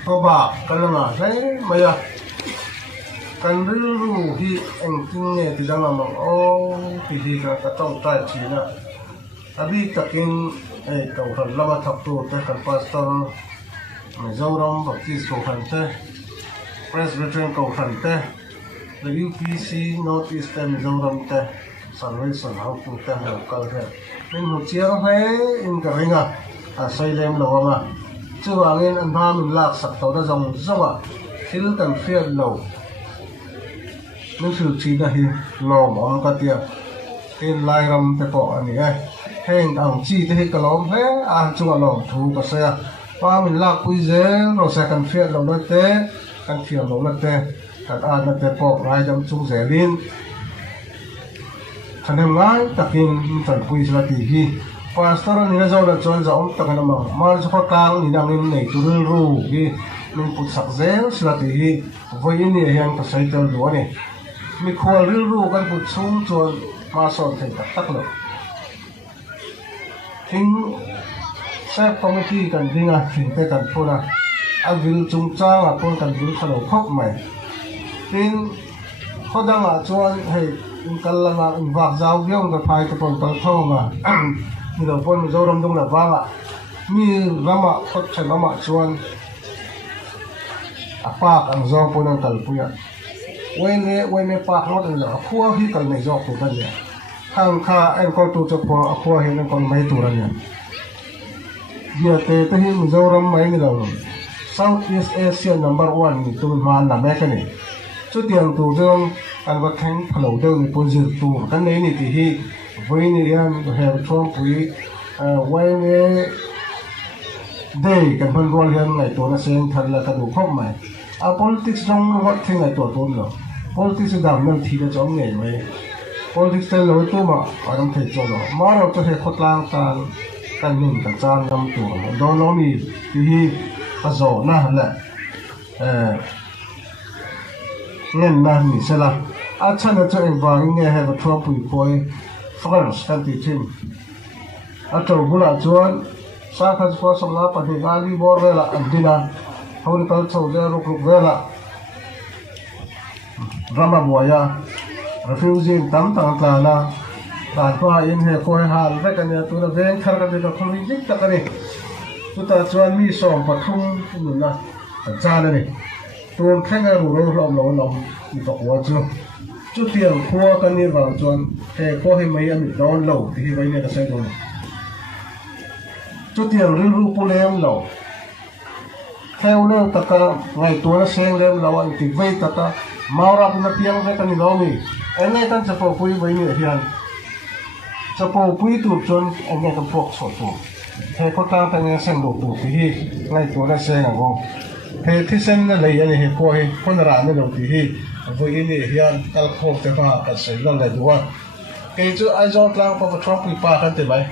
ตัวบาปกันแล้วนะใช่ไหมอ่ะการรู้ที่เอ็งจริงเนี่ยที่ดังมาโอ้ที่ก็ต้องใจทีนะอดีตกินไอ้ตัวหันละมาทับตัวแต่กันพาสตอร์ไม่เจ้ารำแบบที่สุพรรณเต้เพรสเวทเทนกับหันเต้ the UPC North Eastern ไม่เจ้ารำเต้สันไว้สันหาตัวเต้หัวกันเต้เป็นหัวเชียงให้อินกับเรื่องใส่เล่มหลวงอ่ะจู่วางเงินอันพามันลากสักตัวได้จงอ่ะที่รู้กันเฟียดหลวงนั่นคือชีนะฮีหลวงอ๋อก็เตี้ยเป็นลายรำแต่ปออันนี้แห้งอ่างจีที่กระล้อมเฮ้จู่ว่าหลวงถูกก็เสียว่ามันลากปุยเจ้เราใส่กันเฟียดหลวงนั่นเต้กันเฟียดหลวงนั่นเต้กันอ่านนั่นเต้ปอลายจำจุงเสลินคะแนนง่ายตะกินมันคุยสลัดทีพอสตอร์นี่นะเจ้าเราจวนจะอมตะกันมาเฉพาะกลางนี่นั่งนี่ในตัวรู้ที่มันพูดสักเซลสลัดทีวันนี้ยังภาษาอิตาลีนี่มีคนรู้กันพูดสูงจนมาสอนให้ตักเลยทิ้งแซ่บคอมมิตี้กันดิ้งอ่ะทิ้งไปกันพูดนะอันวิลจุงจ้างอ่ะพูดกันวิลขนมครบไหมทิ้งเขาดังอ่ะจวนให้กันละนะวากเจ้าเยี่ยมกับพายกับปนกับท่องอ่ะมีเราพนมีเจ้ารำตรงนั้นว่างอ่ะมีรำอ่ะเขาใช้รำอ่ะชวนปากอันเจ้าพนังกันปุยอ่ะเว้นปากรถอันละขั้วที่กันในเจ้าตัวกันเนี่ยข้างข้าเอ็นก็ตัวจะพอขั้วเห็นกันไม่ตัวเนี่ยเดี๋ยวเตะที่มีเจ้ารำไม่มีเรา Southeast Asia number 1นี่ตัวมันหนาแม่กันนี่ชุดเดียงตัวเรื่องการวัดแข่งพลังเดิมในปุ่นจิตตัวกันในนี่ที่วันนี้ยังเห็นช่วงปุยวันนี้ได้กันพันวันเรื่องไงตัวนั้นเสียงทันละกระดูกครบไหมpolitics ต้องวัดที่ไงตัวต้นเหรอ politics ดำนั่นทีละจ้องไงไหม politics แต่เราตัวมาอะไรต้องเทจโลมาเราจะเห็นคนต่างกันหนึ่งกันจานนำตัวโดนล้อมีที่กระโจนนะแหละเงินนั่นนี่ใช่ละอาจารย์จะเอ็นวางเงี้ยให้มาทวงปุ๋ยป่วยฝรั่งกันติดทิ้งอาจารย์บุญจวนสร้างขั้นฟ้าสำนักปฏิบัติบอร์เวล่าอันดีนะเขาเรียกว่าเขาจะรุกเวล่ารามาบัวยา refugee ตั้งตานะตาข้าอินเหคอยหาเรื่องกันเนี่ยตัวเราเองข้ากันเดี๋ยวคนยิ่งตะกันนี่ตัวตาจวนมีสองปฐุมนู่นนะจานนี่ตัวแค่งานรู้เราอีตกหัวจุดเตียงครัวกันนี่บางจวนแค่ข้อให้ไม่อันนี้โดนเหล่าที่ไว้เนี่ยจะใช้โดนจุดเตียงรู้ผู้เลี้ยงเหล่าแค่เรื่องตะกะไงตัวนั้นเสียงเลี้ยงเหล่าอันที่ไว้ตะกะมารับนักเพียงไว้กันนี่เรามีอันนี้ตั้งจะพอคุยไว้เนี่ยเฮียนจะพอคุยถูกจนอันนี้ก็พวกสดตัว he ko tang tang sen do tu hi ngai to na se na go he thi sen na lei ani he ko he kon ra na do ti hi voi ni hian kal kho te pa ka se lan la duwa ke chu ai zo tlang pa trop pi pa kan te mai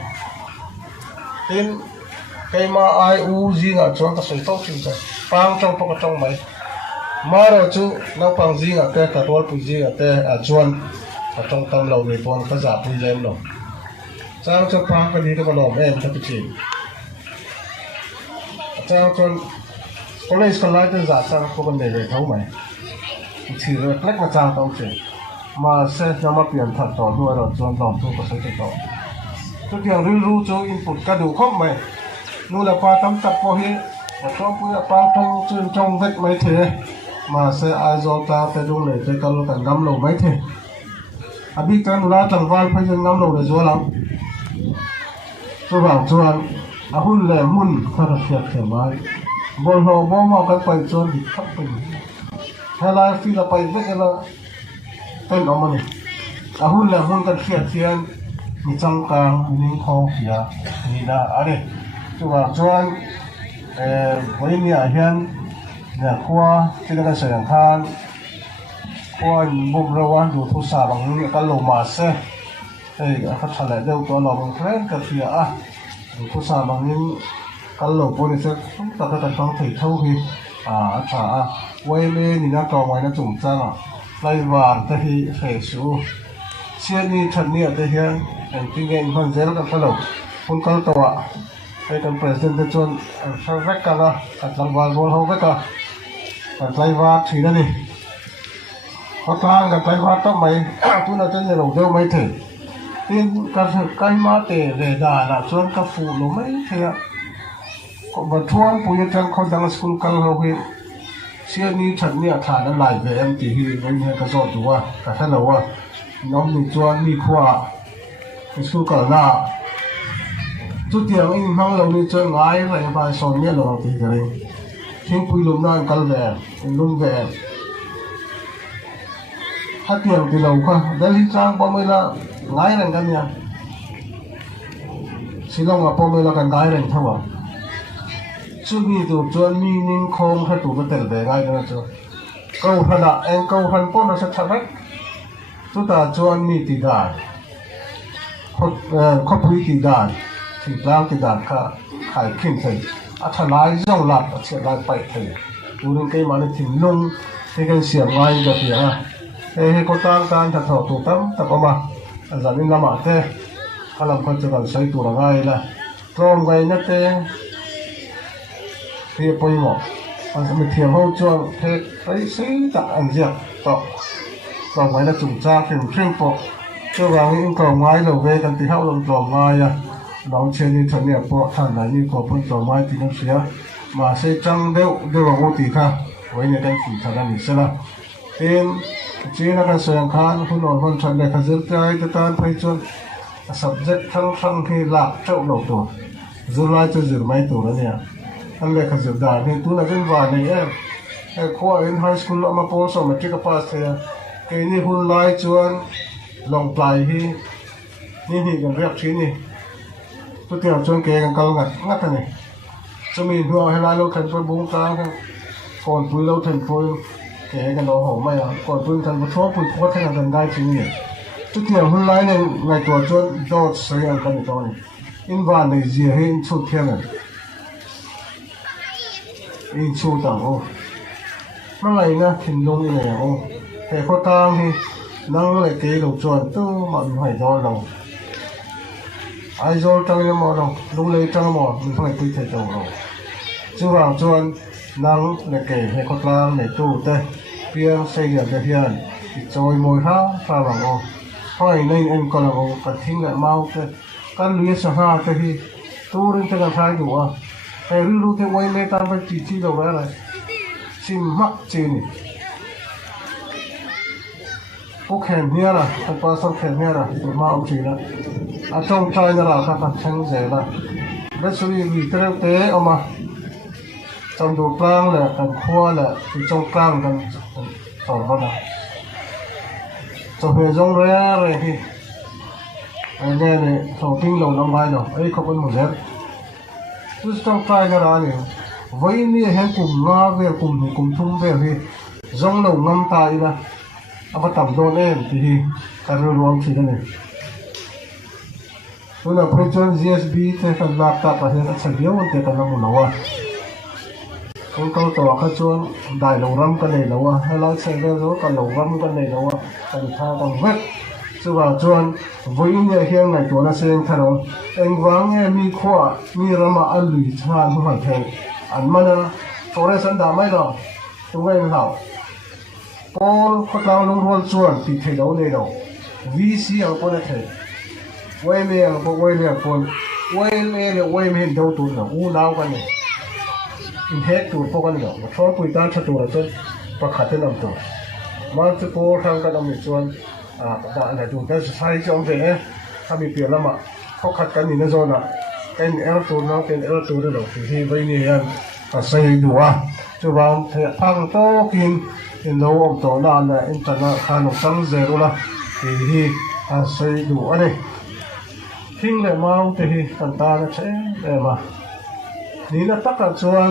tin cái mà ai u gì ngà chọn cái sợi tóc chim cái pang trong bọc trong máy mà rồi chú nó pang gì ngà cái cả tuột bụi gì ngà cái chọn ở trong tâm lầu này tuột cái giả bụi lên rồi sang cho pang cái gì cái lồng em cho cái gì sang cho có lấy cái lái cái giả sang có vấn đề về thấu mày chỉ rồi lách mà sang tao chỉ mà xe nó mà biển thật rồi đuôi rồi chọn lồng tôi có sợi tóc tôi tiếng ru cho input cái đủ không mày nu là qua tấm tập có hi và trong cái qua trong vết mấy thế mà sẽ ai do ta phải dùng để cái câu cần ngắm lầu mấy thế biết cái nó chẳng vai phải dùng ngắm lầu để do lắm tôi bảo cho anh hun lẻ mun thật là thiệt thiệt mai bồi hồ bố mà cái quầy cho thì thấp bình hay là phi là quầy biết là tên ông này hun lẻ mun cái thiệt thiệt mình trong càng mình khó kia mình đã ở đây tôi bảo cho anh với nhà hiện nhà khoa cái cái sợi đằng khan khoa bụng rau ăn đủ thu xả bằng những cái lẩu mà xe đây các thằng lại đâu có lẩu bằng phết cái gì đủ thu xả bằng những cái lẩu bún sẽ chúng ta có thể không thể thâu thì chả quay lên thì nó còn ngoài nó trùng ra à lại vàng thì phải số xe đi thật nhiều thì hiện kinh nghiệm hơn dễ lắm cái lẩu không có tàu cái tân president chọn sao vét cả đó cả lần vào vô hậu vét cả cả tay vát thì đó đi có thang cả tay vát tóc mày tôi là chân đầu đâu mấy thử tin cái má tệ để đà là chọn cái phụ nó mấy thế ạ còn vật thuốc bây giờ đang không đang school cao đâu thì xưa ni thật nhẹ thả nó lại về em thì hi với nhà cái giọt đúng không cả thân đầu à nó mình chọn đi khoa cái school cả là chút tiền anh mang lâu đi chơi ngái lại vài sòn nhẹ lâu thì cái này thiên quy lùm nan cal về lùm về hát tiền thì lâu quá đây lý trang bao nhiêu là ngái rằng cái nhà xin lỗi mà bao nhiêu là cái ngái rằng thôi à chút mi tụ chuyện mi ninh không hay tụ cái tiền về ngái nữa chứ câu phần là em câu phần bốn nó sẽ thật đấy chúng ta chuyện mi tỷ đài không quý tỷ đài thì làm thì đàn cả khai kinh thầy thằng lái dòng lạt sẽ lại bảy thầy uống cái mà nó thìn lung cái xiềng ngay được thì cái có tan thật thọ tụ tâm tập mà giờ nên làm ở thế hay làm con chỉ cần xây tụ là ngay là trong ngay nhất thế thì bây giờ mình thiền hậu cho thế cái sĩ đặt ăn diệt tập còn ngay là chúng ta thêm bộ cho vào những cầu ngay đầu về cần thì hậu lòng cầu ngay nó trên như thằng này bỏ thằng này như có phân tổ mai thì nó sẽ mà sẽ trăng đều vào ngôi tỷ khác với những cái chỉ thằng này sẽ là em chỉ là cái sợi khăn không nổi con thằng này cái rất cái tan phải chôn subject thăng thì lạc châu đầu tổ giữ lại cho giữ mấy tổ đó nè anh lại cái giữ đài nên tôi là dân vài này em khoa in high school mà bố so mà chỉ có pass thì cái này hun lại chôn lòng play thì như cái rap chín này tôi tìm cho cái câu ngắt thế này cho mình vừa hay là lâu thành phố bốn tháng còn vui lâu thành phố cái nó hổ mày còn vui thành phố số vui có thể là gần đây chính nhỉ tôi tìm hôm nay này ngày tuổi cho do xây ăn cái này in van này gì hay in chút thêm này in chút tao ô nó lại nha thìn lông như này ô cái có tang thì năng lại cái đầu chuẩn tôi mà mình phải do đầu ai rồi trong cái mỏ đâu lúc lấy trong mỏ mình phải tự thể đầu rồi chứ vào cho nắng để kể hay có lang để tu tê riêng xây dựng để hiện rồi mồi ha pha bằng ô hỏi nên em còn là ô cần thinh lại mau tê căn lưới sa ha tê thì tu đến cái làm sai đủ à hay lưu thế quay mê tan phải chỉ đầu ra này chim mắc trên này phúc hèn nhia là thằng qua xong hèn nhia là tụi ma ông chỉ là trong trai là các bạn thanh dễ là rất suy vì cái tế ông mà trong đồ trang là cần khoa là thì trong trang cần tỏ vào nào cho về trong ra rồi thì nghe này thầu kinh lầu năm hai rồi ấy không có một dép tu trong trai ra ra này với ni hen cùng nga về cùng thung về thì giống đầu ngâm tai là apa tầm đồn em thì cái ruộng chỉ này tôi là project GSB thì phần laptop là hiện tại nhiều hơn thì cái nó muốn nào con câu tàu cái chuông đại lầu râm cái này đâu hay là xe cái số cái lầu râm cái này đâu cần tha còn vết chứ vào chuông với nhà hiên này chuông là xe thay đổi anh vắng nghe mi khoa mi rama ăn lì chan không phải thế anh mà nó chỗ này sẵn đã mấy rồi chúng em hảo Paul có tao luôn luôn chuông thì thấy đâu này đâu VC ở con này quay miệng có quay miệng con quay miệng đâu tụi nó u nào cái này in hết tụi phong cái nào mà cho quỳ tan cho tụi nó chứ và khát cái làm tụi mà chứ cô thằng cái làm gì chuan bạn là tụi cái sai trong về ấyถ้ามีเปลี่ยนแล้วมาเขาขัดกันอยู่ในโซนอ่ะเป็นเอลตูน้องเป็นเอลตูได้หรอที่ไว้เนี่ยใส่ดูอ่ะจุบานเถอะพังโตกินอินโดอมโตนานเลยอินเตอร์เน็ตขานมตั้งเซรุละที่ใส่ดูอันนี้ทิ้งเลยมาที่กันตาเนี่ยใช่เลยมานี่นะตักกันชวน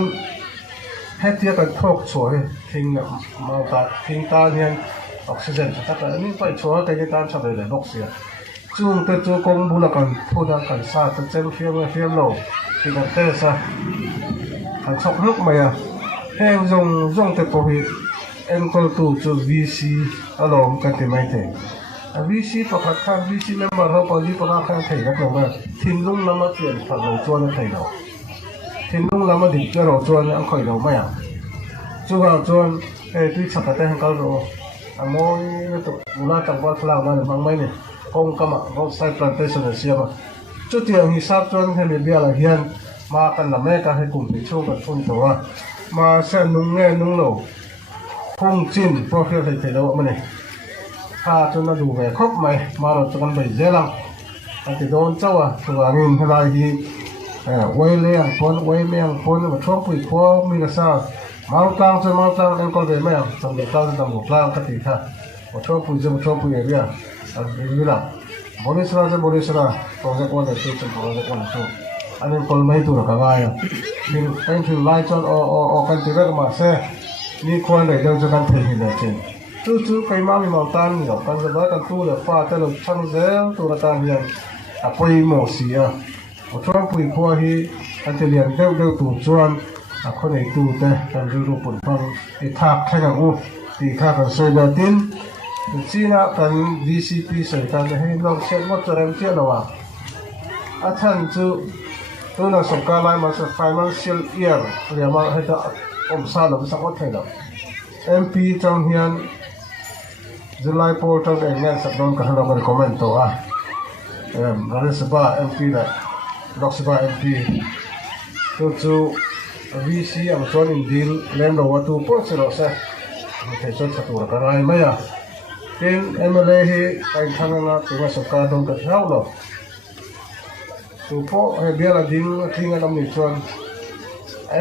ให้เทียกันทอกสวยทิ้งเนี่ยมาตาทิ้งตาเนี่ยออกซิเจนตักกันนี่ไปชัวร์แต่ยังตาชอบเลยนกเสียจูงแต่จูกงบุลกันพูดกันซาแต่เจ้าเฟียมโลที่กันเตะซะขันชกลุกมาแห้งจงแต่พอฮีเอ็นก็ตู้จู VC อารมณ์กันที่ไม่เตะVC ประคับข้าง VC เมมเบอร์เราพอดีประคับข้างไทยนักลงมาทีมลุงน้ำมาเปลี่ยนผัดเราจวนไทยเราทีมลุงน้ำมาดิบเราจวนอังคอยเราไม่อ่ะจูเราจวนที่ฉับแต่ให้เขาเราอ่ะมองนี่ตัวมูลค่าจังหวัดพลังนั่นบางไม่เนี่ยคงกำลังเราใช้plantationเสียมาจุดที่ยังฮิซับจนให้มีเบี้ยละเฮียนมากันละแม่ก็ให้กลุ่มที่ช่วยกันทุ่นตัวมาเส้นนุ่งเงี้ยนุ่งโหลพุ่งจิ้นโปรไฟล์ให้เรามันเนี่ยถ้าจนน่าดูแหวครบไหมมาเราจะกันไปเจริญอันที่โดนเจ้าตัวเงินให้ได้ที่ไว้เลี้ยงคนไว้เมียงคนมาช่วงปุ๋ยขั้วมีกระซ่ามาตั้งเอ็นก็เลยแม่จำเด็กตั้งจำหมดแล้วก็ตีท่ามาช่วงปุ๋ยจะมาช่วงปุ๋ยเรียAlhamdulillah, boleh serah, proses kuat itu proses kuat itu. Ane kolmai itu nak kaya. Ni tu light on kan tidak masih. Ni kuat dah jangan jangan terhina macam. Tu kai mami mau tan ni, kan sebab kan tu le fah terlalu cangzel tu rata dia. Apa emosi ya? Orang pui kuat hi, kan terlihat jauh tu juan. Aku ni tu deh kan dulu pun pang itak kena itak kan sedatin. China kan VCP ใส่กันให้เราเช็คว่าจะเริ่มเที่ยวหรอวะอาจารย์จูตัวนักสงการไล่มาจาก financial year เรียกมาให้จะอมซาหรือสักวันเท่านั้น MP จังเฮียนจุลัยโพลจังเองเนี่ยสักโดนกันเราก็คอมเมนต์ตัวรัฐสภา MP เลยรัฐสภา MP ตัวจู VC อันส่วนอินดีลเล่นเราว่าตัวโปรเซสเราไม่ใช่ชุดตัวกันอะไรไหมอ่ะเป็น MLA ที่ไอ้ทางนั้นตัวสกัดตรงกับเขาหรอตัวพ่อให้เบี้ยละดิ้งทิ้งอันดำหนึ่งส่วน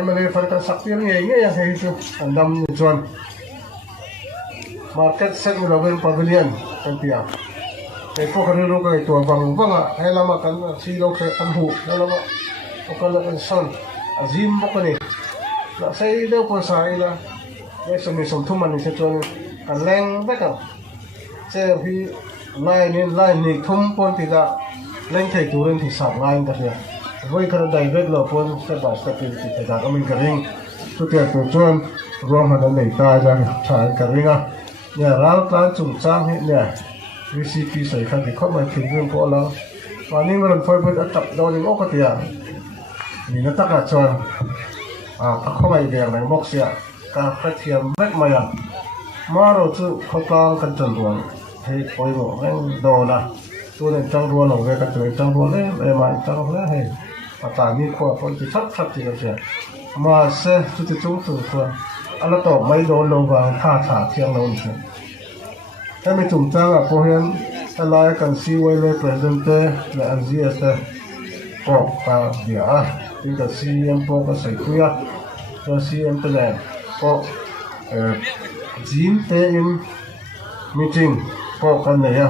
MLA ฟังกันสักเพียงยังให้ตัวอันดำหนึ่งส่วน Market set เราเป็น pavilion กันเปียไอ้พวกเขาเรียกว่าไอ้ตัวฟังอ่ะให้เรามากันซีโร่แค่อันหูให้เรามาเอากันละกันส่วนอาซิมพวกนี้แล้วใช้เดี๋ยวคนใส่ละไม่สมัยสมทุมันนี่เช่นกันแรงไปกันเจ้าพี่ไล่นี่ทุ่มปนติดละเล่นไถ่ตัวเล่นที่สับไล่กันเนี่ยไว้ขนาดใดเวทเราปนสบายสบายติดแต่ก็มันกระริ่งตัวเตี้ยตัวจวนรวมหันในตาจังชายกระริ่งอ่ะเนี่ยเราการจุ่มจ้างเนี่ย VCP ใส่ขันที่เข้ามาถึงเรื่องพวกเราวันนี้มันไฟเปิดจับโดนยังอกเตี้ยมีนักตะการชวนเข้ามาอีกอย่างในม็อกเสียการกระเทียมเม็ดมาอย่างมาเราจะเขากลางกันจนรวนให้คอยบอกให้โดนนะตัวเด่นจังรวนหลงเลยกันตัวจังรวนเลยมาจังรวนเลยให้ตานี่ขวบคนที่ชัดจริงๆเสียมาเสียจุดจุดตัวตัวอะไรต่อไม่โดนลงวางท่าฉาเที่ยงโดนเสียถ้าไม่จุ่มจ้างพอเห็นอะไรกันซีไว้เลยเพรสเซนเตอร์และอันซีเอสก็ตาเดียร์ที่กับซีเอ็มโปก็ใส่คุยแล้วซีเอ็มเป็นไงก็จีนเตอินมีติ้งก็กันเลย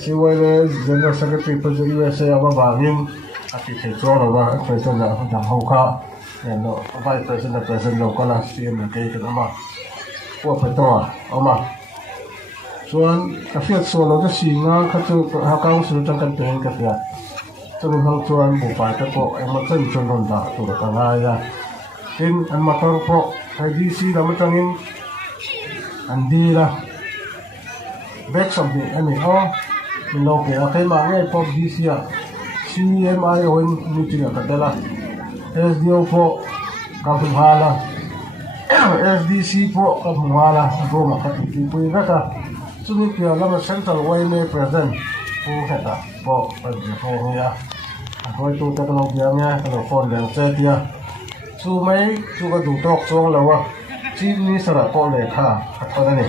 ซีไว้เลย General Secretary ประจำ USA เอามาบางยิ่ง Ati thầy cho rồi mà present là không chẳng hậu khá nên nó vai present là present đâu có là xem là cái đó mà qua phải to mà soan cái phiền số nó cái gì ngang cái chỗ học cao số trong cái tiền cái phiền cho nên hàng soan bộ phải cái bộ em mà chân chân còn đã tụi nó ngay ra tin anh mà tao bộ hay đi xí là mới trong in anh đi ra back something anh ấy mình lâu cái mà nghe pop đi xí à CMI oin meeting at Adela SDO po Kampunghala SDC po Kampunghala Roma Katiti po yung rata sunod kaya lang Central Way may present po kata po po niya ako ito takalog niya telefon lang set niya so may suka dutok so lawa chief minister po lekha katada ni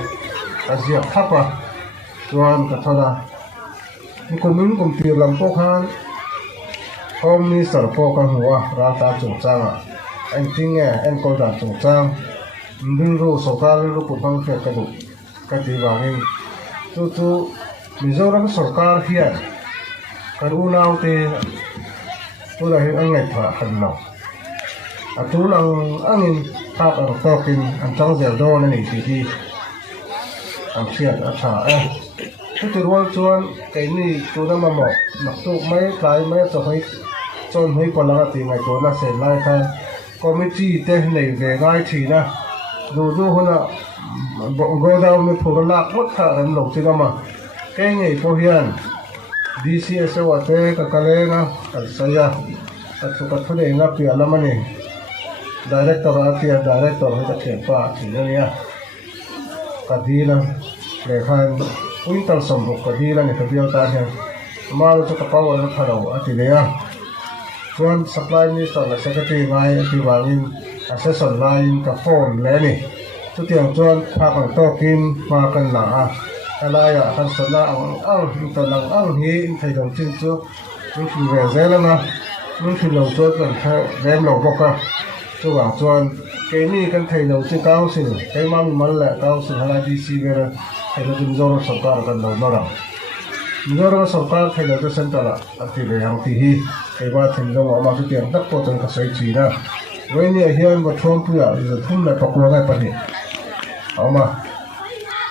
Asia Kapa tuan katada ni kunun kumpir lang po kan Home Minister po kan huwa rata chung chang anh ting anh coi đã chung chang đừng rồi số ca lên lúc bang phê cái đủ cái gì vào hình tu Mizoram Sarkar hiện cái u nào thì tu là anh ngày thả hành lòng tu là anh tháp ở to kinh anh trong dẻo đô này thì anh thiệt anh thả cái từ đó chuan cái này tôi đã mà mỏ mặc dù mấy cái cho thấy cho mấy con là thì ngày tôi là sẽ lại thay có mấy chi tên này về gai thì na dù hôm nào bọn gấu đào mới phổ lạc mất thở em lộc chứ mà cái này phổ hiền DCS ở đây cái này na cái sao ya cái số cái này na phía làm anh director cái chuyện pa thì nó nha cái gì na để khai Winter sambok kadila ni kabiyaw tayo umalo sa kapawa ng haraw at ideya Tuan supply minister na secretary ngay at iwangin assessor line ka phone leni tutiyang tuan pakang tokin makan na kalaya kan sana ang talang ang hi intay dong chinchu yung finvezela na yung finlaw tuan kan dem law boka tuwang tuan kay ni kan thay law si council kay mami malala council hala DC vera thay law Mizoram Sarkar kan law norang Mizoram Sarkar thay law central at tibiyang tihi kay ba thay law ama tutiyang takpo tan kasay china When you hear what Trump is a thing like a Kuanga Pani. Ama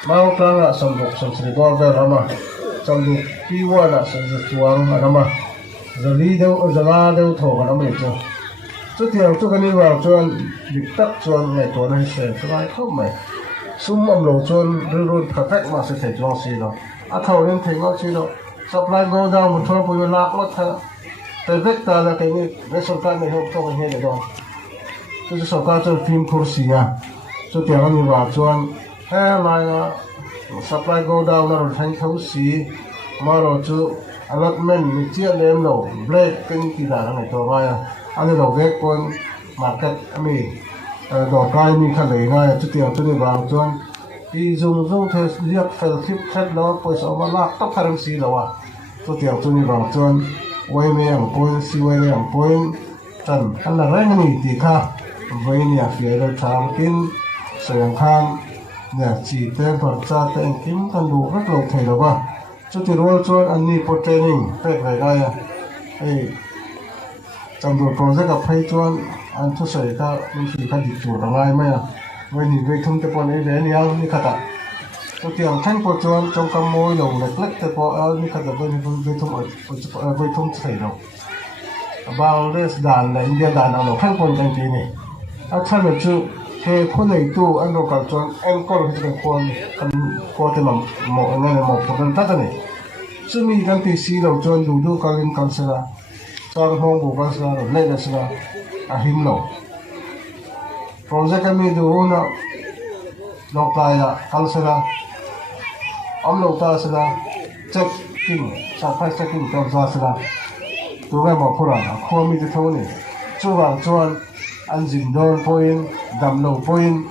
Mao Tanga, some books, some revolver, Ama, some do P1 as the Tuang, Ama, the leader of the Lado Tog, and Amateur. So the Antoganiwa John, the Tuck John, like one I said, so I told me. Some of those John, the road perfect master take long silo. I told him, take long silo. Supply go down with Trump, we will not let her. The victor that they need, there's some time they hope to hear the door. This is a part of team Kursia. So the only one, hairline supply go down or tank house see, Maro to allotment, material them low, break, pinky down, and Toraya, and the Vecon market. I mean, the guy me Kalina to the Anthony Brown. He zoomed out his yet fell tip head low, post over laptop currency lower. So the Anthony Brown, way me and point, see where they are point, and the Rangani, the car. Với nhà phía đầu tháng kín sợi khang nhà chỉ tên vật ra tên kín thân đủ rất lâu thầy đó ba cho thì rồi cho anh đi po training phải về đây ấy trong đội project gặp hay cho anh thu sợi ta mình chỉ cần dịch chủ là ngay mà với những việc thông tin quan ấy về nhau như cả ta cho thì anh thanh po cho trong cam môi lồng này click tới po như cả ta với thông thầy đâu bao this đàn là India đàn nào nó thanh quan trọng nàyอาจารย์จู่เฮคนในตู้อันเราการจวนแอนกอลที่เป็นคนกันคนที่มันหมอเงินหมอผลตัดนี่ซึ่งมีการที่สีเราจวนดูการเรียนการศึกษาตอนห้องบุกการศึกษาเล่นศึกษาอาหิมเราโปรเจกต์มีดูนะลอกลายการศึกษาอันเราตาศึกษาเช็คกิ้งสายไฟเช็คกิ้งการศึกษาตัวแม่หมอพูดอะไรคนมีที่เท่านี้จู่บางจวนอันจินโดนพอยน์ดำโลพอยน์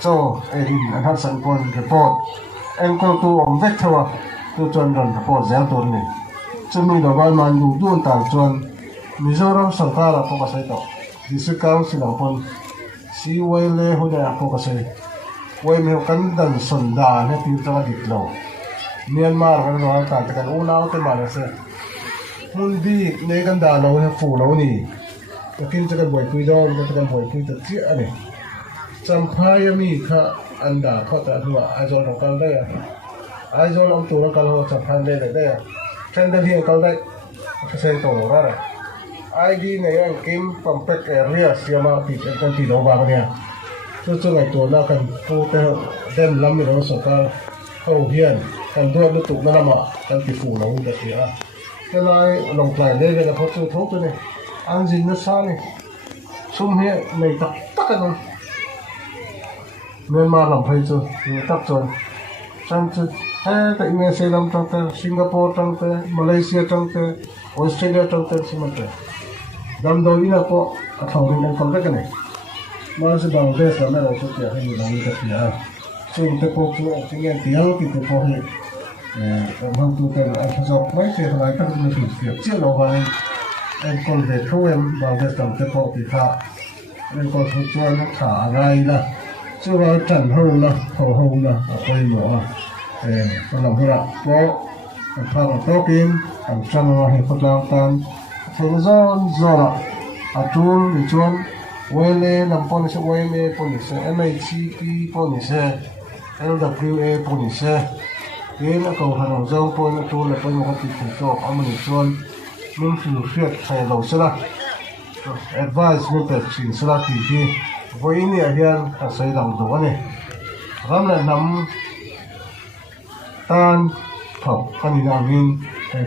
โจเอรินอันทัศสันพอยน์รีพอร์ตเอ็งก็ตัวอมเวกเทวะตัวจวนรันรีพอร์ตเซลตัวนี้จะมีดอกไม้มันดูดูต่างจวนมิโซรัมสังกัดพวกเกษตรดิสคาวสิลังพอนซีไวเล่หัวใจพวกเกษตรไว้มีกันดันสันดานให้พิจารณาดิบโลเมียนมาร์กันร้อนต่างกันอูน่าเต็มมาเลยสิ mun bi ne kan da lo he fu lo ni takin cha kan boi pui do cha kan boi pui ta chi ani cham phai mi kha anda kha ta hua ai zo ro kal dai ai zo lam tu ro kal ho cham phai le dai chen da hi kal dai se to ro ra ai di ne yang kim compact area siama ti kan ti do ba ne chu chu ngai to na kan pu te dem lam mi ro so ka ho hian kan do lu tu na ma kan ti fu lo da ti a cái này lòng lại đây là có từ thuốc này ăn gì nó sao này xung hiện này tắc tắc cái này Myanmar làm phải chưa người tắc rồi trong chứ hay tại Indonesia làm trong thế Singapore trong thế Malaysia trong thế Australia trong thế xí mặt thế làm đôi là có thầu nên còn cái này mà sẽ bằng đây là nó sẽ chỉ hay là như thế àซึ่งแต่พวกที่เงี้ยที่เราติดตัวเหตุบางตัวแต่อันที่จบไม่เสียหายก็ไม่ถูกเสียเชื่อเราไว้เอ็นคนเด็กเขาเอ็มบางเรื่องต่างแต่พวกที่ขาเอ็นคนเขาช่วยนักขาอะไรล่ะช่วยเราจันหูนะเขาหูนะไปหมอตอนหลังที่ละเพราะทางโต๊ะกินทางจันเราเห็นพลังการถึงย้อนย้อนอาจูนหรือจวนเวลลำปนเสเวลปนเส MHCP ปนเส LWA ปนเสเรื่องก็หันจงปนตัวเล็กเป็นคนที่ถูกต้องเอามันชวนมันฟิลเฟียดใช้เราใช่ไหม advice มันเป็นสิ่งสลักที่วันนี้เรียนภาษาดังตัวนี่รำและนำตานผับกันยามิน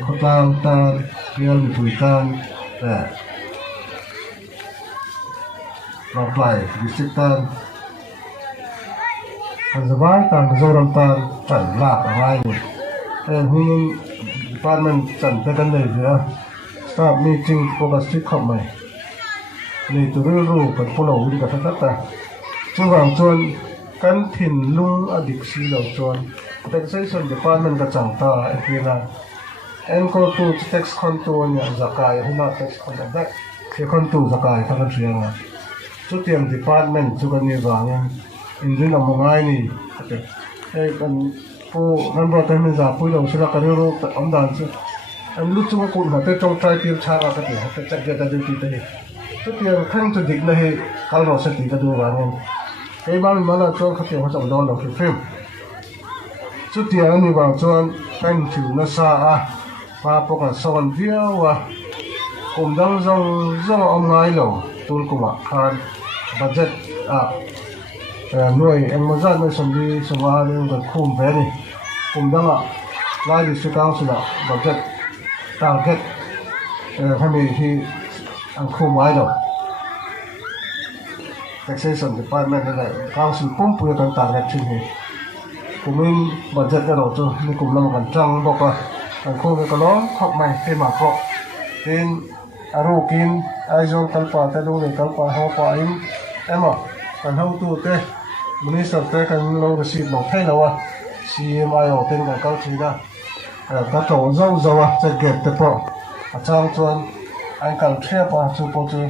ขดลางตานเรียนถุยตานแต่เราไปดิสตานมันสบายตามโซนตานจันลากอะไรนี่แต่ที่นี่บ้านมันจันจะกันเลยเหรอทราบมีจริงโฟกัสที่ขับไหมนี่ตัวรู้เป็นผู้เราดีกับทัศน์ช่วงหลังจวนกันถิ่นลุงอดีตสีเหล่าจวนแต่ใช้ส่วนเดียวบ้านมันกระจังตาไอ้เพื่อนเอ็นก็ตัวเท็กซ์คอนตัวเนี่ยจะกลายให้มาเท็กซ์คอนแต่เชื่อคอนตัวจะกลายทั้งกันเสียงอ่ะชุดเตรียมดีพาร์ตเมนต์ชุดกันเนี่ยว่าเนี่ยอินทรีย์นำมาง่ายนี่ไอ้กันผู้นั้นบอกแต่ไม่จ่าผู้เราชื่อกันรู้แต่อันนั้นชื่ออันรู้จักว่าคุณมาแต่จงใจเที่ยวช้ากันเนี่ยแต่จักรยานจะดีแต่ชุดเตรียมขั้นจุดดิบเลยการรอสติกันดูว่าเนี่ยไอ้บ้านมันละจวนเขาเตรียมเขาจะโดนเราฟิล์มชุดเตรียมนี่ว่าจวนเป็นผิวนัสอามาปกติสวรรค์เดียวว่ากลุ่มดังจงเอาง่ายเราตัวกุมารคานบัดเจ็ตหน่วยเอ็มจัดในสมดีสมาร์ทกับคุมเวนี่คุมดังไล่ดิสกังสุดละบัดเจ็ตต่างเก็ตให้มีที่อันคุมไว้เรา taxation department นั่นแหละกางสุปุ่มปุยต่างๆเนี่ยที่นี่คุมบัดเจ็ตกันเราตัวนี่คุมลำกันจังบอกว่าอันคุมก็ร้องขอบไม่ให้มาเพราะเป็นอารูกินไอโซนกัลปาแต่ดูเลยกัลปาหัวปาอินกันเข้าตู้เต้มันนี่สักเต้กันเราจะสิบหลอกให้เราCMI เอาเป็นกันเก้าทีนะก็โจเจ้าจะเก็บแต่พออาจารย์ชวนไอ้การเทียบจูปจู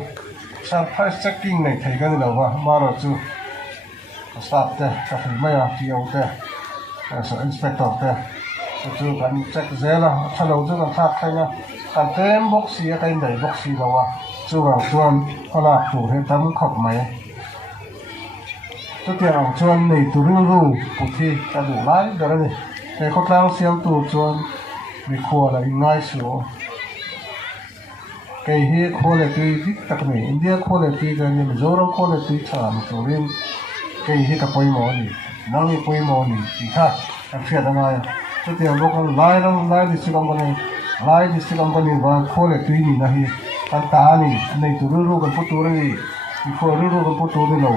ช่างไพ่เช็คกิ้งในไทยกันเราว่ามาเราจูสตาฟเต้จะถึงไม่อ่ะที่เอาเต้ส่วนอินสเปกเตอร์เต้จูกันเช็คเซล่ะถ้าเราจูกันทักใครนะการเต็มบ็อกซี่กันไหนบ็อกซี่เราว่าจูเราชวนพลักถูกให้ตั้งขอบไหมตัวเดียวชวนในตัวรู้ปุถุกระดูกไล่เดี๋ยวนี้แต่เขาตั้งเสียงตัวชวนมีครัวอะไรง่ายสุดเกี่ยครัวเลยที่ตักนี่อินเดียครัวเลยที่กันนี่มิโซรัมครัวเลยที่ชามิโซรินเกี่ยกับปอยมอนี่นั่งปอยมอนี่ที่ข้าอันเสียดายตัวเดียวบอกกันไล่ดิสกัมกันนี่ว่าครัวเลยที่นี่นะฮีกันตานี่ในตัวรู้กันพูดตัวนี้มีครัวรู้กันพูดตัวนี้เรา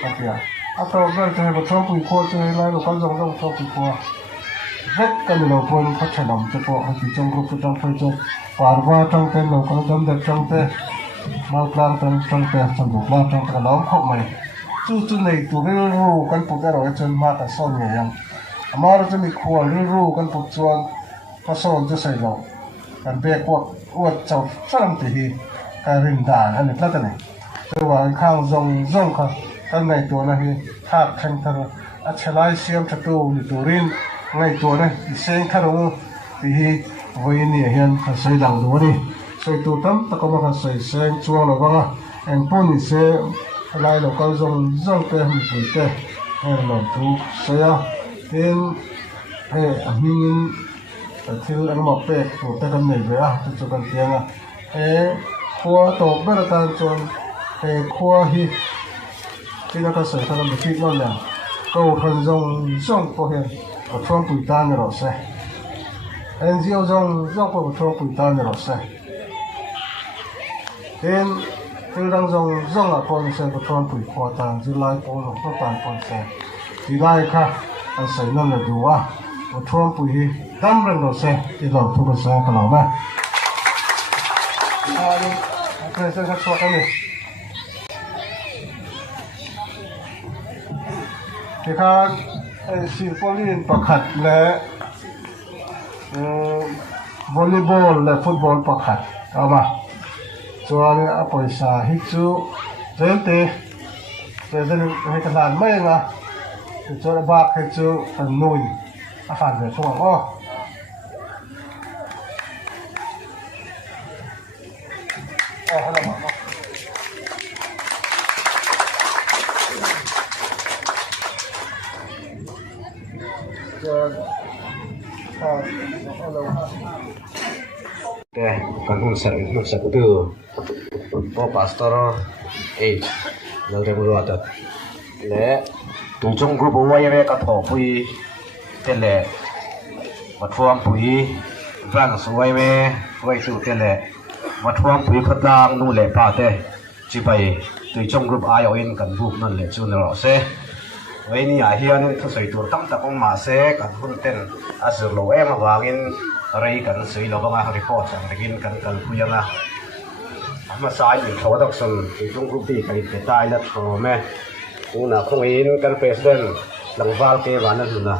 โอเคอาตัวเรื่องจะให้เราชอบคุยขั้วจะให้เราลูกกันจงชอบคุยขั้วเด็กกันเราควรเขาใช้ลำจะพอให้ที่จงกรุ๊ปจงไปจงปาร์วาจงเต็มเราก็จำเด็กจงเตะมาคลางจงเตะจงบุกมาจงกระล้อมเข้ามาจู่ๆในตัวรู้กันปุ๊บเราจนมาแต่ส่วนใหญ่ยังมาเราจะมีขั้วรู้กันปุ๊บจวนพอส่วนจะใส่เรากันเบียกอวดเจ้าฝรั่งตีการริมด่านอันนี้พลาดนี่ตัววางข้างจงค่ะตั้งในตัวนะฮีถ้าแข่งทางอัจฉริยะเสียมชัดตัวในตัวรินในตัวนะเสียงขรุงที่ฮี với nè hiện khăn xây lằng đũa đi xây tu tâm ta có một khăn xây sen chua rồi vâng à em pôn thì sẽ lại là con rồng rong tê mình phải tê hay là làm thu xây à nên hay mình thiếu anh mọc bẹt của ta cần nhảy về à cho cần tiền à khoa tổ rất là tan tròn khoa hi khi nó có xảy ra một chút nó là câu thần rồng rong có hiện ở trong bụi tan rồi sẽ anh diêu rong rong có trong bụi tan rồi sẽ nên khi đang rong là con sẽ có trong bụi khoa tan chỉ lại con nó tan con sẽ chỉ lại khác anh sẽ nó là đủ à ở trong bụi đâm lên rồi sẽ thì làm thu được sẽ cái nào mà cái sẽ rất khó khăn thì khác Sinfonin pakhat le volleyball le football pakhat ama chuan a paisa hi chu zelte zen he kan mai nga chuan ba he chu kan noi a fan ve chuang o hala ma kan hung sa tu po pastor lo de bu ta le tu chung group wa ye ka tho pui te le ma thuam pui van suai me wai su te le ma thuam pui khatlang nu le pa te chi pai tu chung group ayo in kan bu nan le chu na ro se vậy ni à hiền thu sấy tour tam ta ông mà sẽ cần hun tên asur lo em awangin rei cần sấy lo banga report sang begin cần puya na mà sai ni thawat dak sun chung group đi cái tai la tho me una không in cần president lang val ke wana na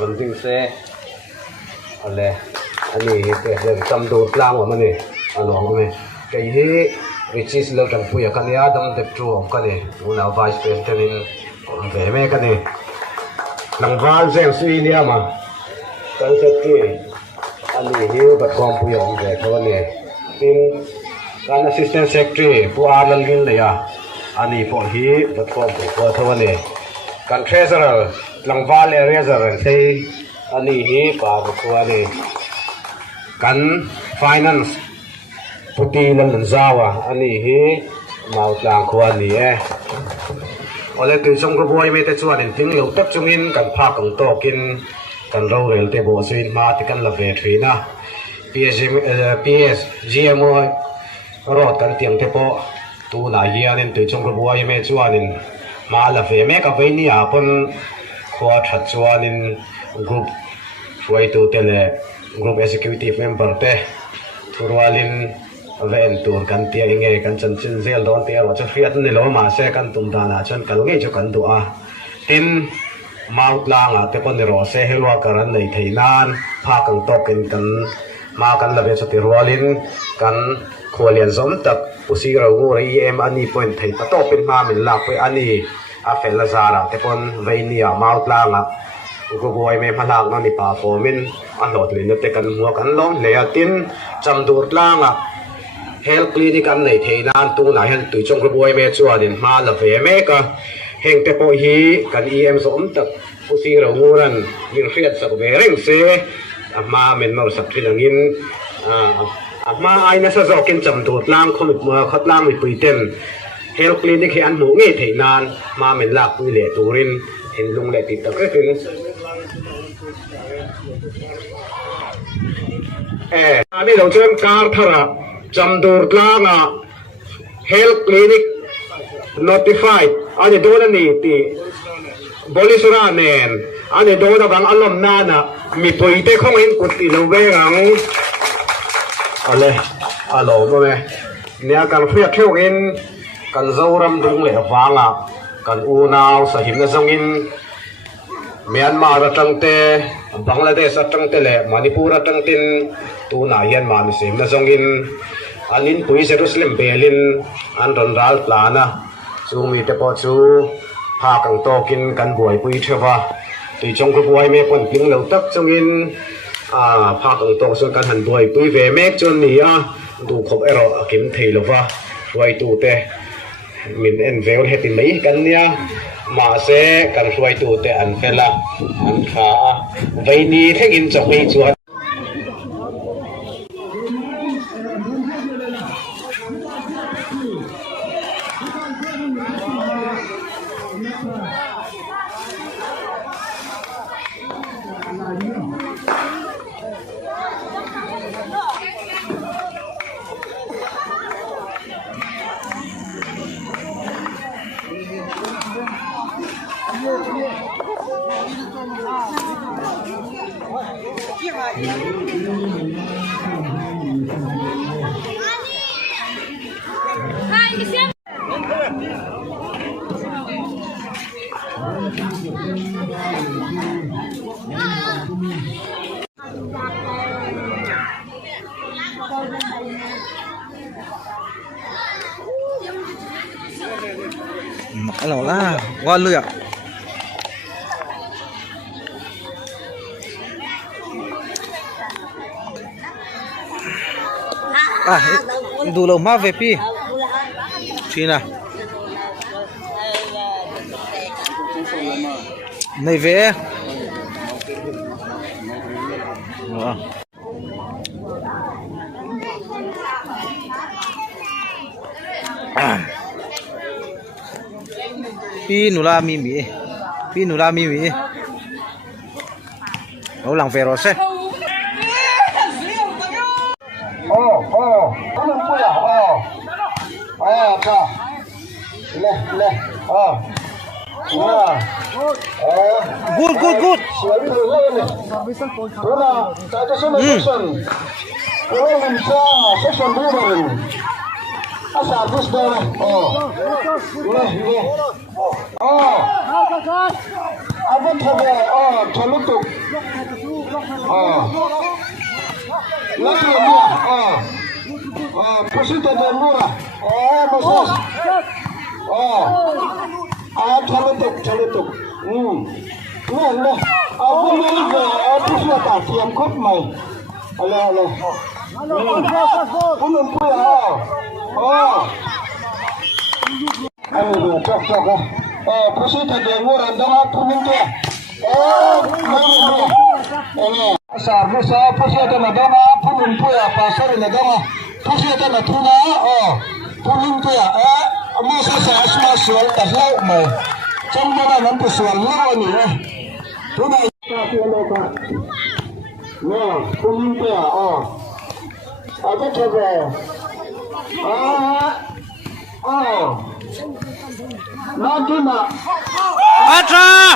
ron ding se ale ani president tam do tlang wa mane along me cái hi which is lo tang puya kan ya dam de tru om kan ni una vice president in về mấy cái này làm vào xem suy đi mà cái kia anh đi hiểu vật con bây giờ về thôi này tin cái assistant secretary phụ anh lên cái này à anh đi phụ hi vật con của thôi này cái treasurer làm vào area rồi thì anh đi hi và vật con này cái finance phụ ti lên giao à anh đi hi màu trắng của anh đi ole tu song ko boy me te chuan in ting lo tak chung in kan pha kang to kin kan ro rel te bo sin ma ti kan la ve thina PS GMO rot kan tiang te po tu la hian in tu song ko boy me chuan in ma la ve me ka ve ni a pon khwa that chuan in group foi tu te le group executive member te thurwalin ven tur kan tia inge kan chan chin zel don tia wa cha friat ni lo ma se kan tum da na chan kal nge chu kan du a tin maut langa te pon ro se helwa karan nei theinan pha kan to kan ma kan la ve cha ti rolin kan kholian zom tak usi ro go ri em ani point thei ta to pin ma min la pe ani a fel la zara te pon veinia maut langa ko boy me phalak no ni pa formin a lot le te kan mu kan lom le atin cham dur langa health clinic an nei theinan tu na hen tu chong boy me chuanin ma la ve me ka heng te po hi kan em som tak usi ro nguran yin riat sak ve reng se ma men mar sak thilangin ma ai na sa zokin cham dut lang khomit ma khat lang mi puiten health clinic he an mu nge theinan ma men lak pu le turin hin lung le ti tak tin ami lo chen kar thara cham dur langa health clinic notified ani do na ni ti bolisura nen ani do na bang alom na na mi poite khong in kuti lo ve ang ale alo mo me nia kan phia theu in kan zoram dung le wanga kan unaw sa him na zongin Myanmar atang te Bangladesh atang te le Manipur atang tin tu na hian ma mi sem na zongin anin pui Jerusalem belin an ron ral plana chung mi te po chu pha kang to kin kan buai pui thewa ti chong ko buai me pon ping lo tak chungin ภาคตรงส่วนการหันด้วยปุ้ยเวเมกจนนี้ดูครบไอเรากิมเทลว่าด้วยตูเตมินเอ็นเวลเฮตินไหมกันเนี่ยมาเสกันด้วยตูเตอันเฟล่าอันขาไว้นี้แค่กินจะไม่ชวนอะไรล่ะว่าเลือกดูเรามาเวพี่ชีนะในเวพี่หนูลามีมีเราหลังเฟรอเซ่그는 뭐야? 자, 네, 굿 누나, 짜자서는 섹션. 그러면 섹션 누구는? 아싸, 부스다. 네. 아버터가, 잘못도. 라스야, 보실 때 뭐라? 무슨? 잘못도. 네. 보면 보시다. 기암 컷 마이. 알레. 보면 뭐야? 아이고, 쩍쩍아. 보실 때 뭐라? 너가 보는 게. Sarbusa pusiata na dama punun puya pasar na dama pusiata na tuna punun puya masa sa asma sual tasau mai chambana nan pu sual lawani tuna ka loka no punun puya ada coba Naduna Atra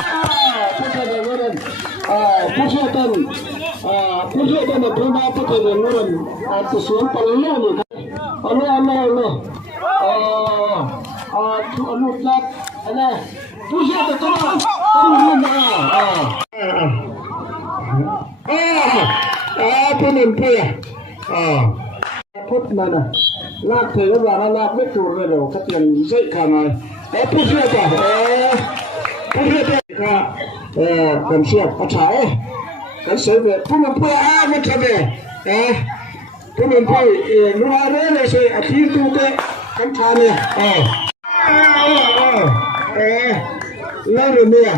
pusiatan na tuna pusiatan nuran tusuan palalo ni ano lat pusiatan tuna punin puya put mana lak thầy các bạn lak biết tụt rồi đâu các tiền dậy cả ngày pusiatan cầm xiết có trái cái sợi về phun một phơi mất thật về phun một phơi lúc nào đấy là sợi phi tu cái cắm thà này lâu rồi nè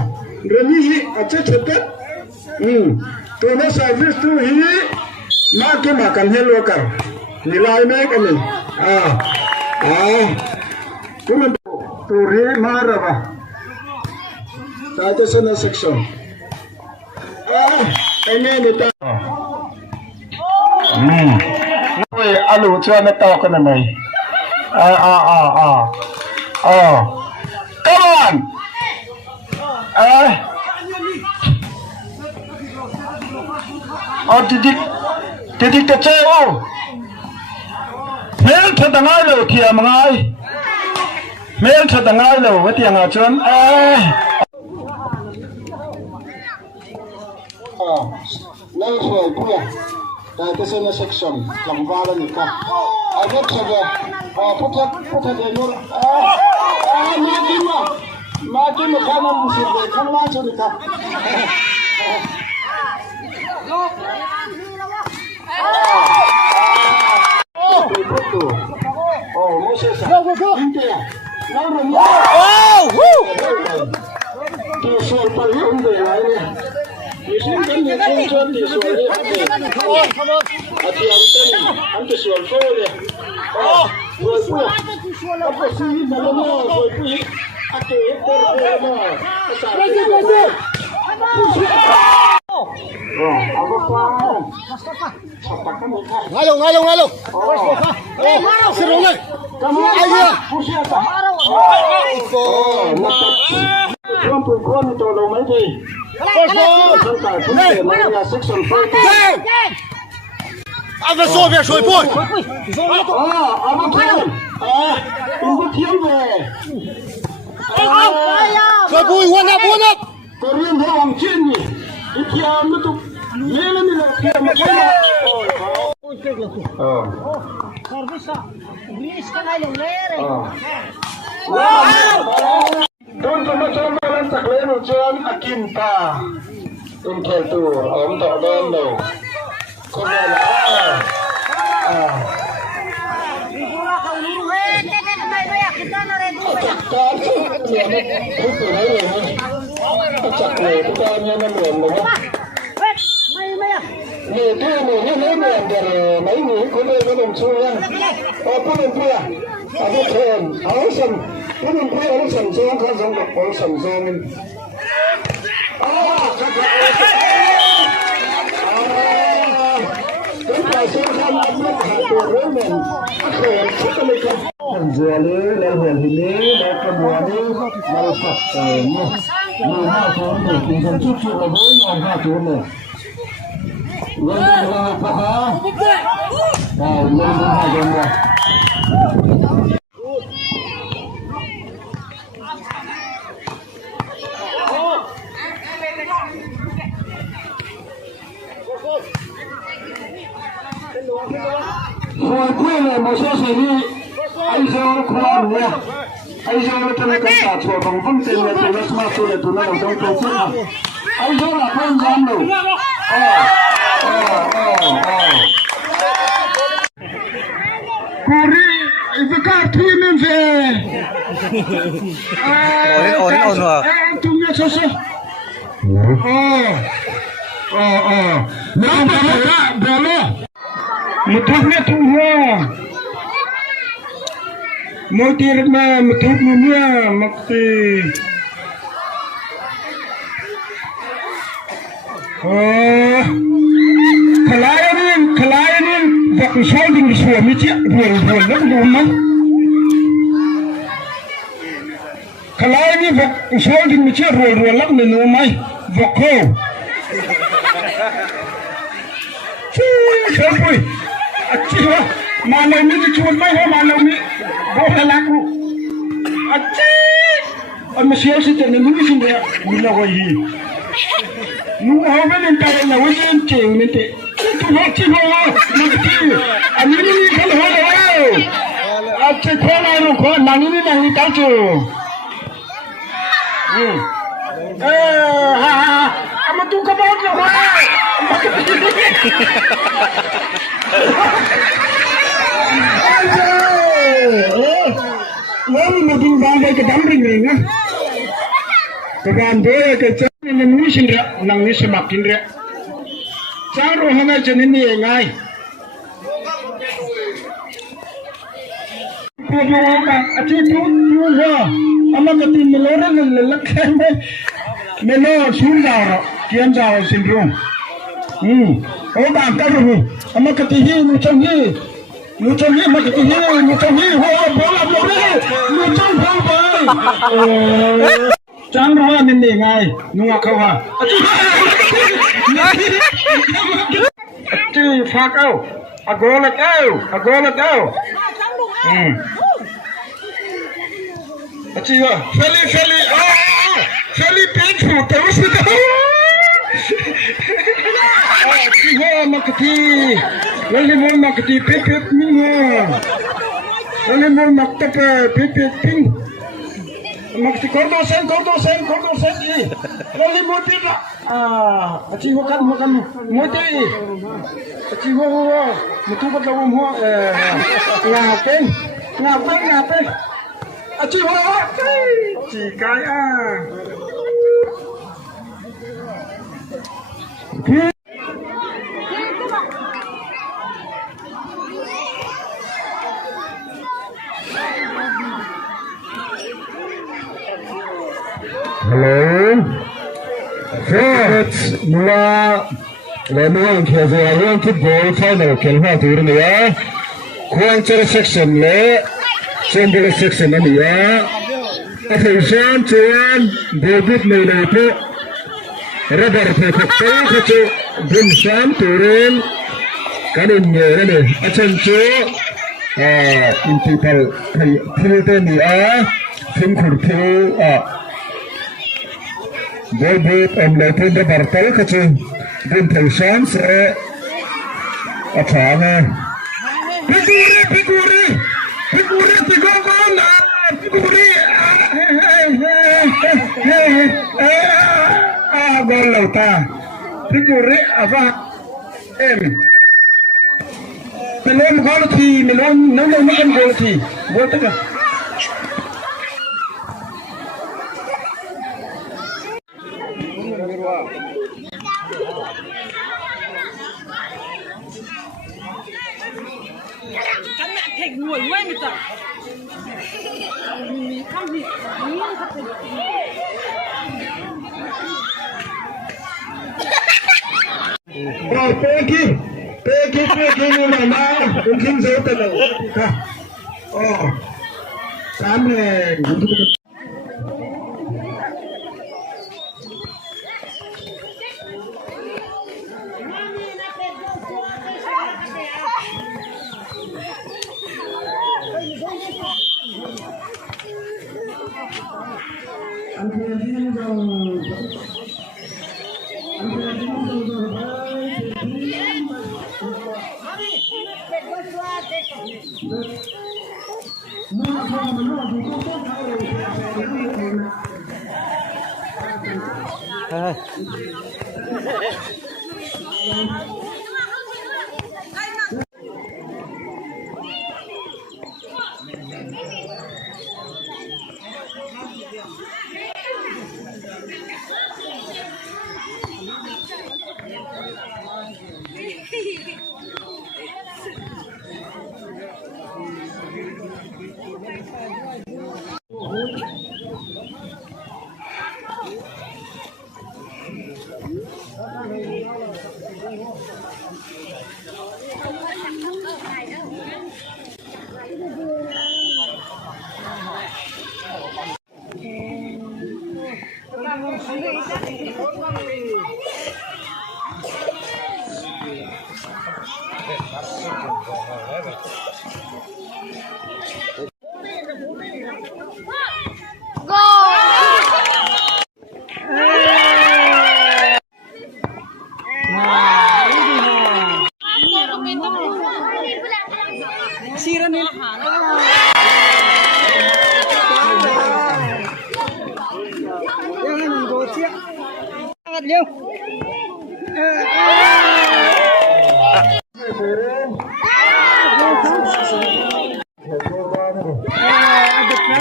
rồi đi chết thật đấy tôi nói sai biết tu hi mà cái mà cần hello cả thì lại mấy cái này phun một tu hi mà rồi mà tại tôi xin section anh em người ta ôi alo cho nó to cái này come on titik ta chơi ô mấy thật là ngay rồi kìa mà ngay mấy thật là ngay rồi với tiền ở trên Lai foi puya ta te sena section lambala ni ka aget sabe puta de nur ma kima kana musib de kan ma choni ka Oh, Moses. Hindi. Naman mo. Oh! Woo! Tisual pa yun. Tisual kan niya. Tisual. At yan kan. Ang tisual po. Oh! Ako siya. Dalawa. Ate. Ako pa. Ngalo. Sirungan. Kamu aja. Perempuan itu lo main Ada sobe shoy boy. Shoy boy, one up. Korean orang Cina, itu itu mana ni lah? Don macam mana tak leh macam akin ta, untuk tu, tak don lo. Kau Menjuali level ini dan kemudian merusak mana tu tinggal cuci lagi mana tu ni. Lalu apa? Lalu apa? Kuih macam sini, aisyah kuah ni, aisyah macam ni kan tak cuba bangfang sini tu nak masuk le tu nak dong dong sini, aisyah nak pun jam lu, Kuri itu kartu ni je, tunggu sesuatu, nampak tak boleh. Mutuknya tunggu, mutirnya mutuknya makti. Kelayanin, waktu solding suami cik, buat rumah. Kelayanin waktu solding cik, buat rumah, waktu. Cuy, Acih, mana ni dicuci mai, mana ni boleh laku. Acih, masih ada sih ni sini ya, bila wajib. Nu apa ni cara nak wajib ceng nanti. Tu wajib nanti. Ani ni kalau ada, acih kau nani ni tahu. Ama tu kau bawa Lalu mungkin bangga ke damping ni kan? Kemudian dia kerja ni sendiri, nang ni semakin dia. Cara orang macam ni engai. Kemudian asyik tu lah. Ama kati melorang lelak sampai melor sundar, kian jauh sindrom. Oh bangga tu. Ama kati ni macam ni. Macam ni, bola boleh, macam bola. Jangan lupa ni ngai, nunggu kawan. Aduh, fuck out, agolat out. Aduh, Feli, painful, terus kita. Aduh, makati. Lalu mau makti pepet minga, lalu mau makta pepet ping, Magti kordosen i. Lali muti na. Aci hukan muti i. Aci ho mutu ko daw mo ngapen. Aci ho. Cikai Hello. First, mula lemon kaya football final kelma turun ya. Quarter section le, single section ni ya. Attention tuan, David Melape. Rubber perfecto kacu Vincent turun. Kanin ni. Attention. People pilih ni ya. Tim kurpil David Melape dah bertal kacu Vincent se apa ni? Figuri, gol lauta, figuri apa? Melon gol ti, melon makan gol ti, gol tu kan? Thịt nguội nguyên người ta không gì Peki ni mana? Mungkin saya tahu. Oh, sampai.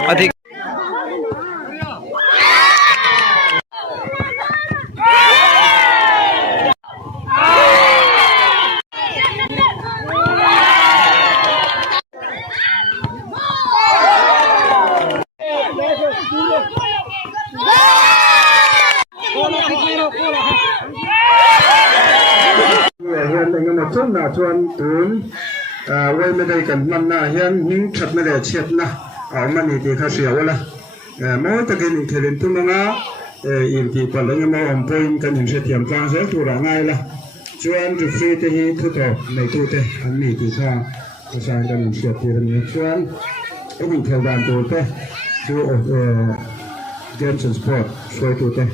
अधिक hiện tại một chút là chuan tún quay bên đây cần năm na hiện những thật mới để chết na ở mà này thì khá xíu là mỗi tất cả những thời điểm tung ngã in thì còn những màu ẩm phơi cần những sẽ tiệm trang sẽ thu ra ngay là chuan từ phi tới hi thu tổ này thu tới anh này thì sao sang cần những sẽ thì những chuan cái những thời gian thu tới chú Games and Sport xoay thu tới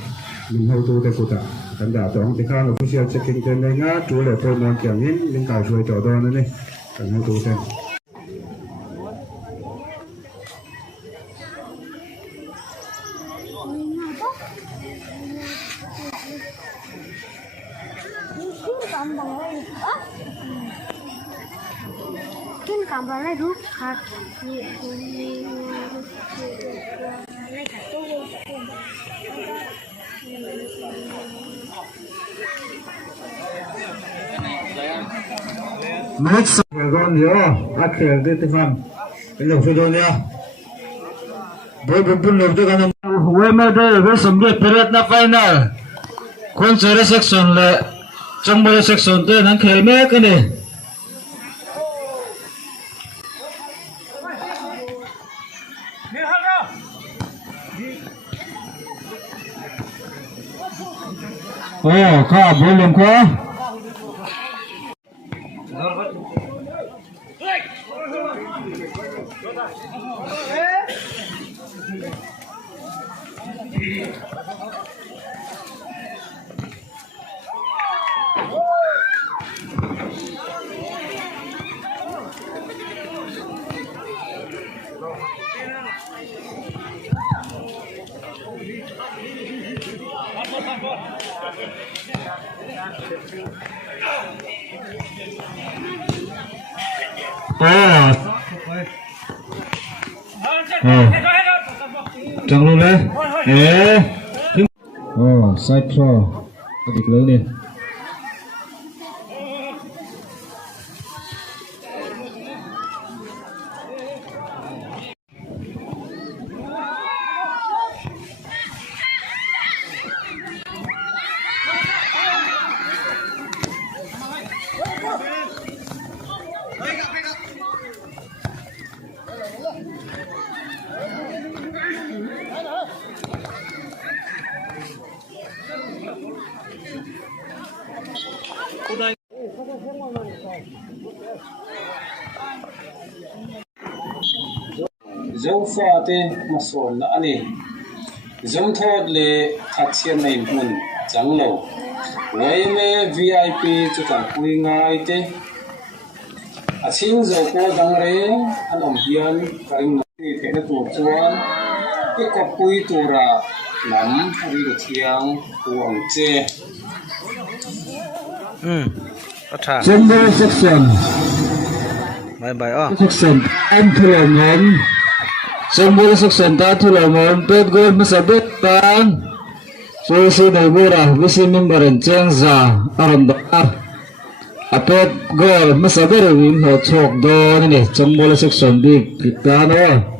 mình hậu thu tới phụ taกันดาตองที่ข้างเราผู้เชี่ยวชาญเก่งๆในงานจูเลยโปรโมทอย่างนี้ลิงเก่าช่วยจ่อตัวนั่นนี่กันให้ดูกัน gambar na rukat ni Next, con yo, akhir itu tifam. Ini sudah ya. Berbun lebih kan. WMD bersambut berat na final. Konser section le, jumbo section tu nang kelme kene. Oh, kah belum kah? Jangan lupa side throw adik lo nih. Dấu pha te mason na ani dấu thod le khathian nei mun changlo me VIP chu kan pui ngai te a ching zo ko dang re an om hian karing ni te na tu chuan ke ko pui tura nam ari ro thiang huang che Acha Jumbo section. bye oh Section em thua ngom. Jumbo section ta thua ngom pet gol masabet pan. So dai bora visi memberan cheng za aram da. Apet gol masabet win ho chok do ni jumbo section big kita no.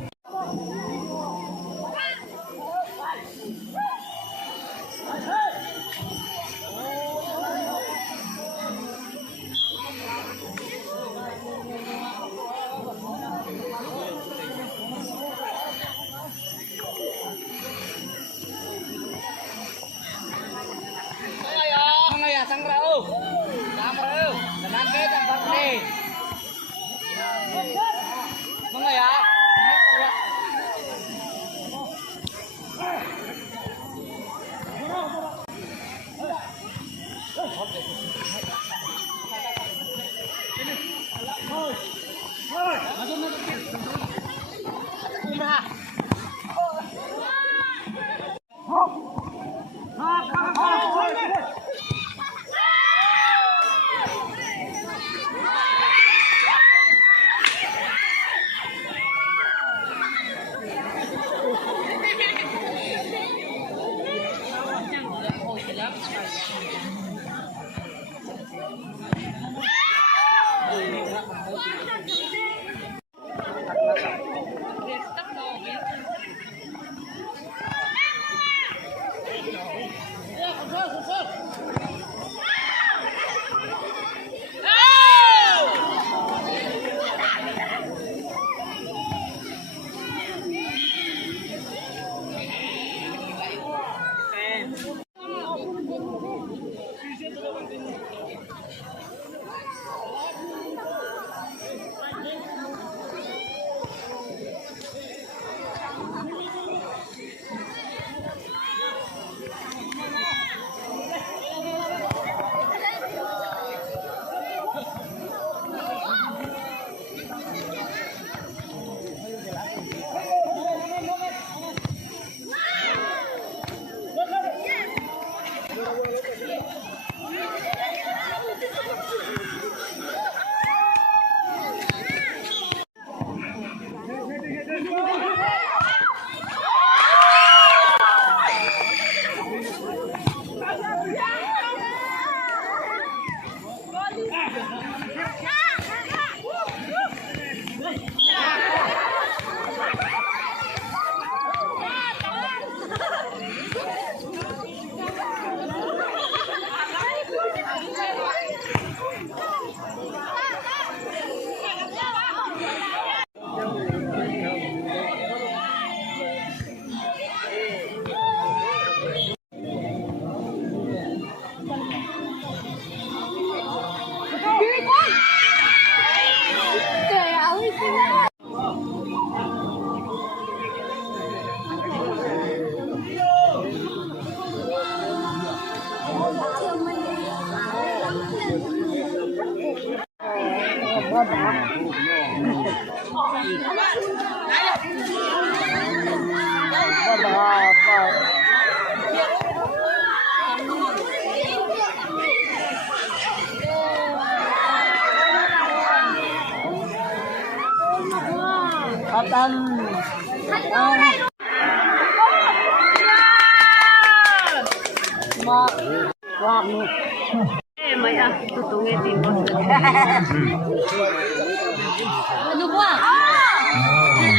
Ano ba?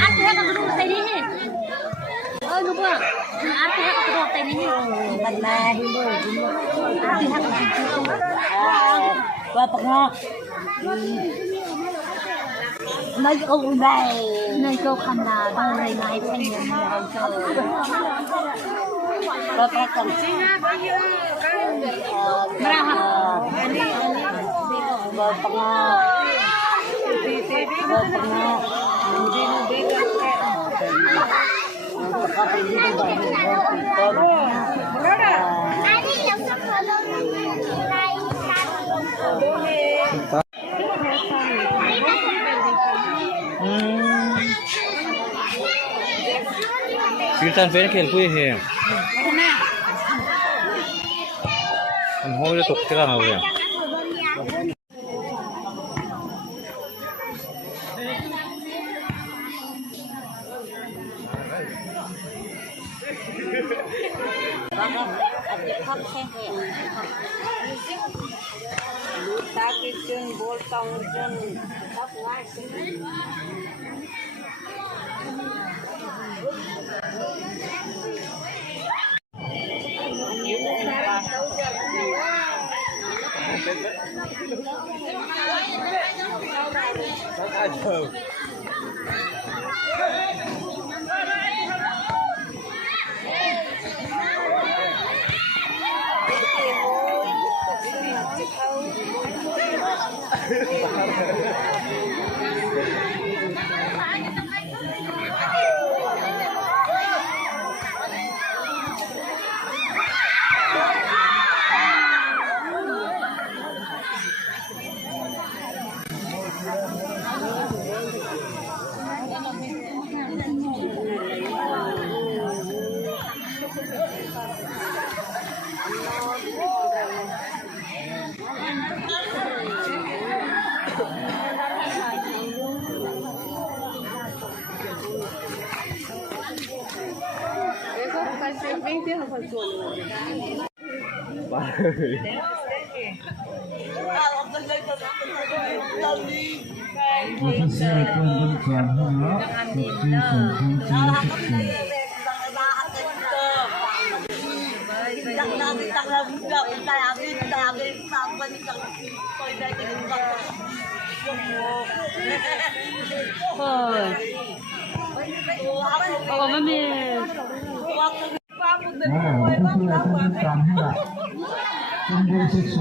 Ate ha kadung tay ni. Ano ba? Ate ha kadung tay ni. Banahi mo. Ate ha kadung. Bapak nga. Nag-ulay. Nag-ukana. Balay na itin mo. Bapak ka. Marahap. Bapak nga. Bapak nga. Hindi mo bigat ka. Kirtan pen khel pui he an hoi tok tira ma we Oh, mami. Number 6.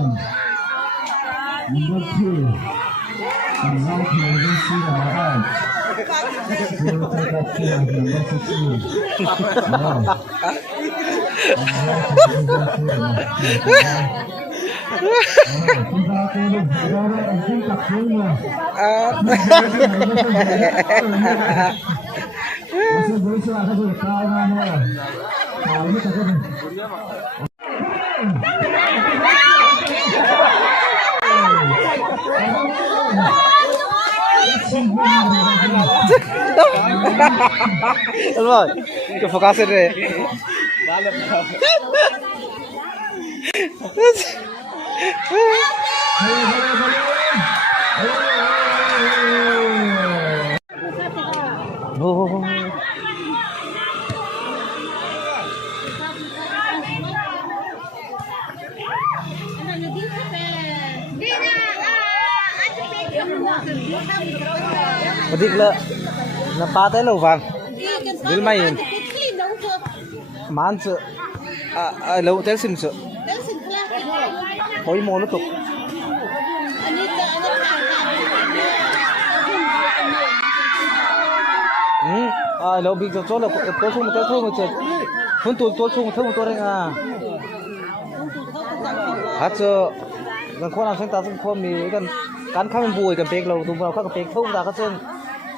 Number 2. Exactly, I don't see the heart. Number 16. rồi cái focus rồi Madik la napatay lo vang dil mayin man su lo tel sim su hoy mo no tok ai lâu bị cho là tôi không tới thôi mà chết hơn tôi không thôi tôi đây à hát choกันคนเราเส้นตาเส้นคนมีกันข้ามบุยกันเป็กเราตัวเราข้ากับเป็กทุ่งตาก็เส้น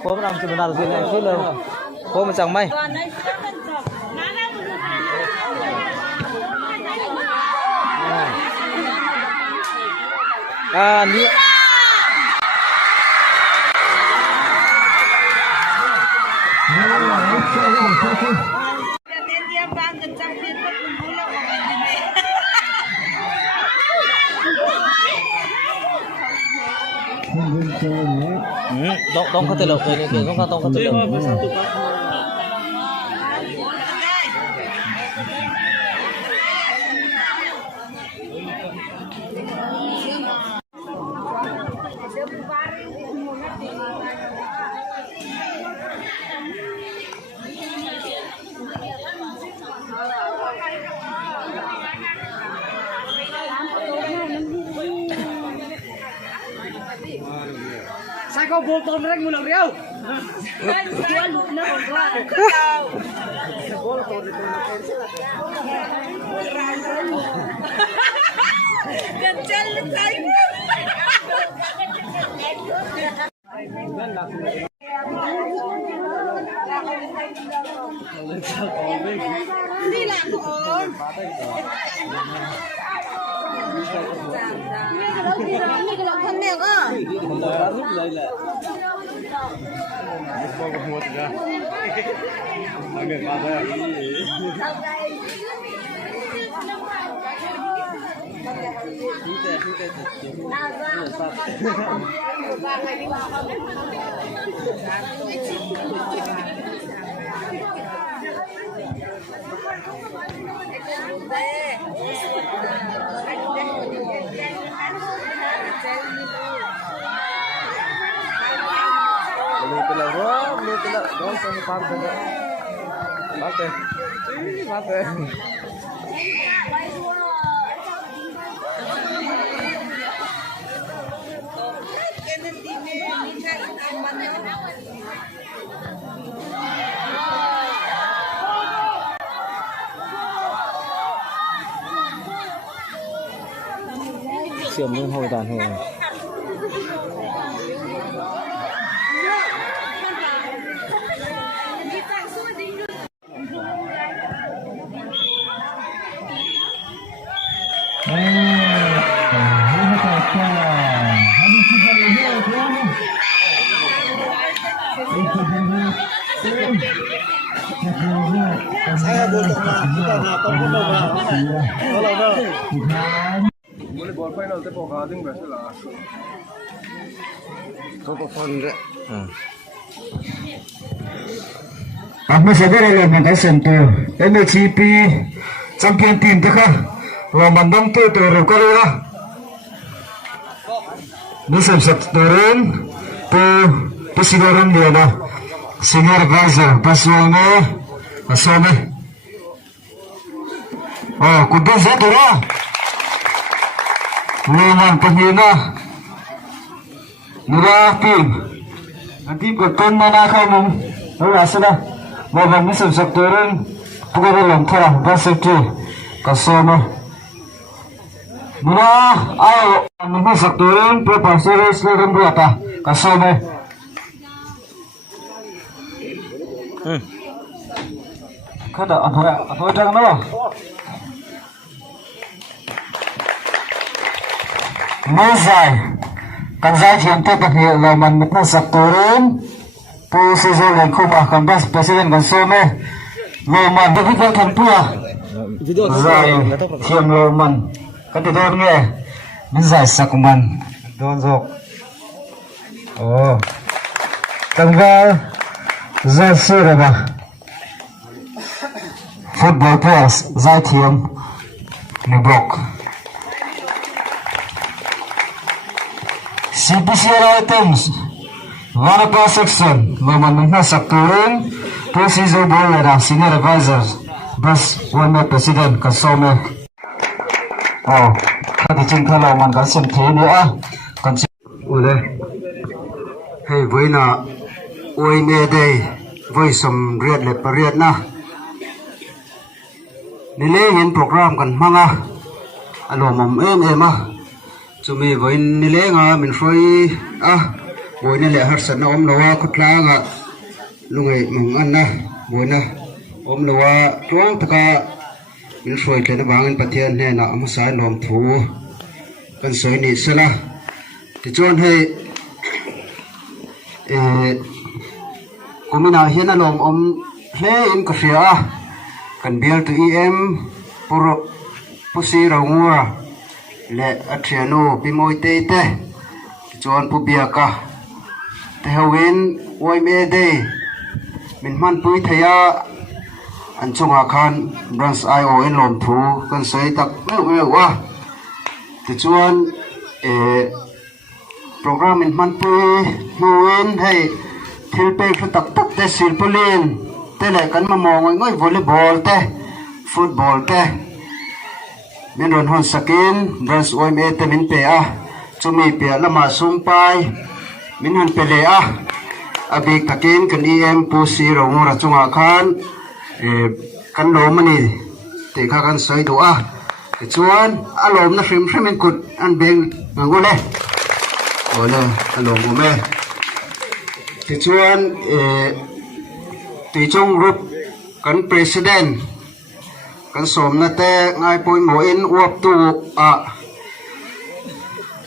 คนมันทำสิ่งนั้นสิ่งนั้นช่วยเลยคนมันจังไหมนี่ต้องเขาเตลกเลยนี่คือต้องเขาเตลกใช่ก็โบกตอนแรกมือหลังเดียวกันเจนเลยใจนี่แหละทุกคนนี่ก็เราคนเดียวก็เสื่อมเรื่องhồi đàn hồi saya butuh kita nak tunggu kalau Boleh ball final te pokal ding besela. Kau phone deh. Ahmad Sadar elemen center MHP champion team te kha Roman dam te ro ka ra ni sam sat toren to pesidoran dia na senior advisor basone asome kudu zatura Roman pemina Nurah tim nanti berton mana kamu rasa dah bawa misal sektoran bukan dalam terang basically kasama Nurah ayo nama sektoran profesor sekarang berapa kasama kada apa dah nama Mazai kanzai thiam te pahnih loman mitna saktorin pu sezo len khuma kambas president kan some loman de hikal kan pua zai thiam loman kan te don nge min zai sakuman don jok kangal zai sura ba football players zai thiam ni block CPCR items Varapa section Mamamana Sakturun Preciso Boyera Senior Advisors Bus One President Kasome Kati Chinta Laman Kasem Tini Ule Hey Buena Oine Day voi som riat le pariat na nile in program kan manga alo mom em a chumi voi nile nga min froi a voi ne le har san om lawa khutla nga lungai mong an na voi na om lawa tuang taka min froi tle na bangin pathian ne na ama sai lom thu kan soi ni sala ti chon hei kumina hian alom om hle in ka hria kan bial tu em puro pusi rawngura le athianu pimoi te te chon pu biaka te hawin oi me dei min man pui thaya an chunga khan branch io en lom thu kan sei tak me wa te chuan program in man pui nuin hei thil pe khu tak tak te silpolin te le kan ma mong ngoi volleyball te football te min ron hon sakin branch OMA te min pe a chumi pe lama sumpai min han pe le a abik takin kan em pu si rawra chunga khan kan lo mani te kha kan sai do a chuan alom na hrim hrim in kut an beng ngule ole alom ume ti chuan ti chung group kan president kan som na te ngai poi mo in uap tu a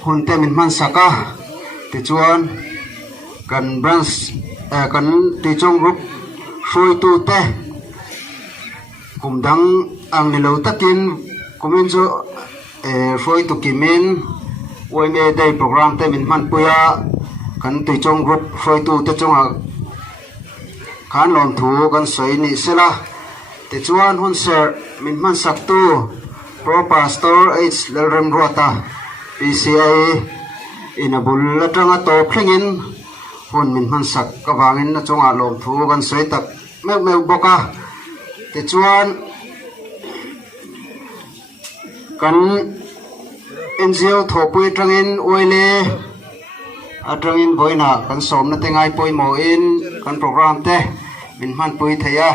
hun te min man saka ti chuan kan branch kan ti chung group froi tu te kum dang ang ni lo takin kumin chu froi tu kimin OMA day program te min man puya kan ti chung group froi tu te chunga khan lom thu kan soi ni sela te chuan hun ser min man sak tu pro pastor h lerem rota PCA in a bul latanga to phingin hun min man sak ka wangin na chunga lom thu kan soi tak me boka te chuan kan NGO thopui trangin oile atrangin boina kan som na tengai poi mo in kan program te min man pui thaya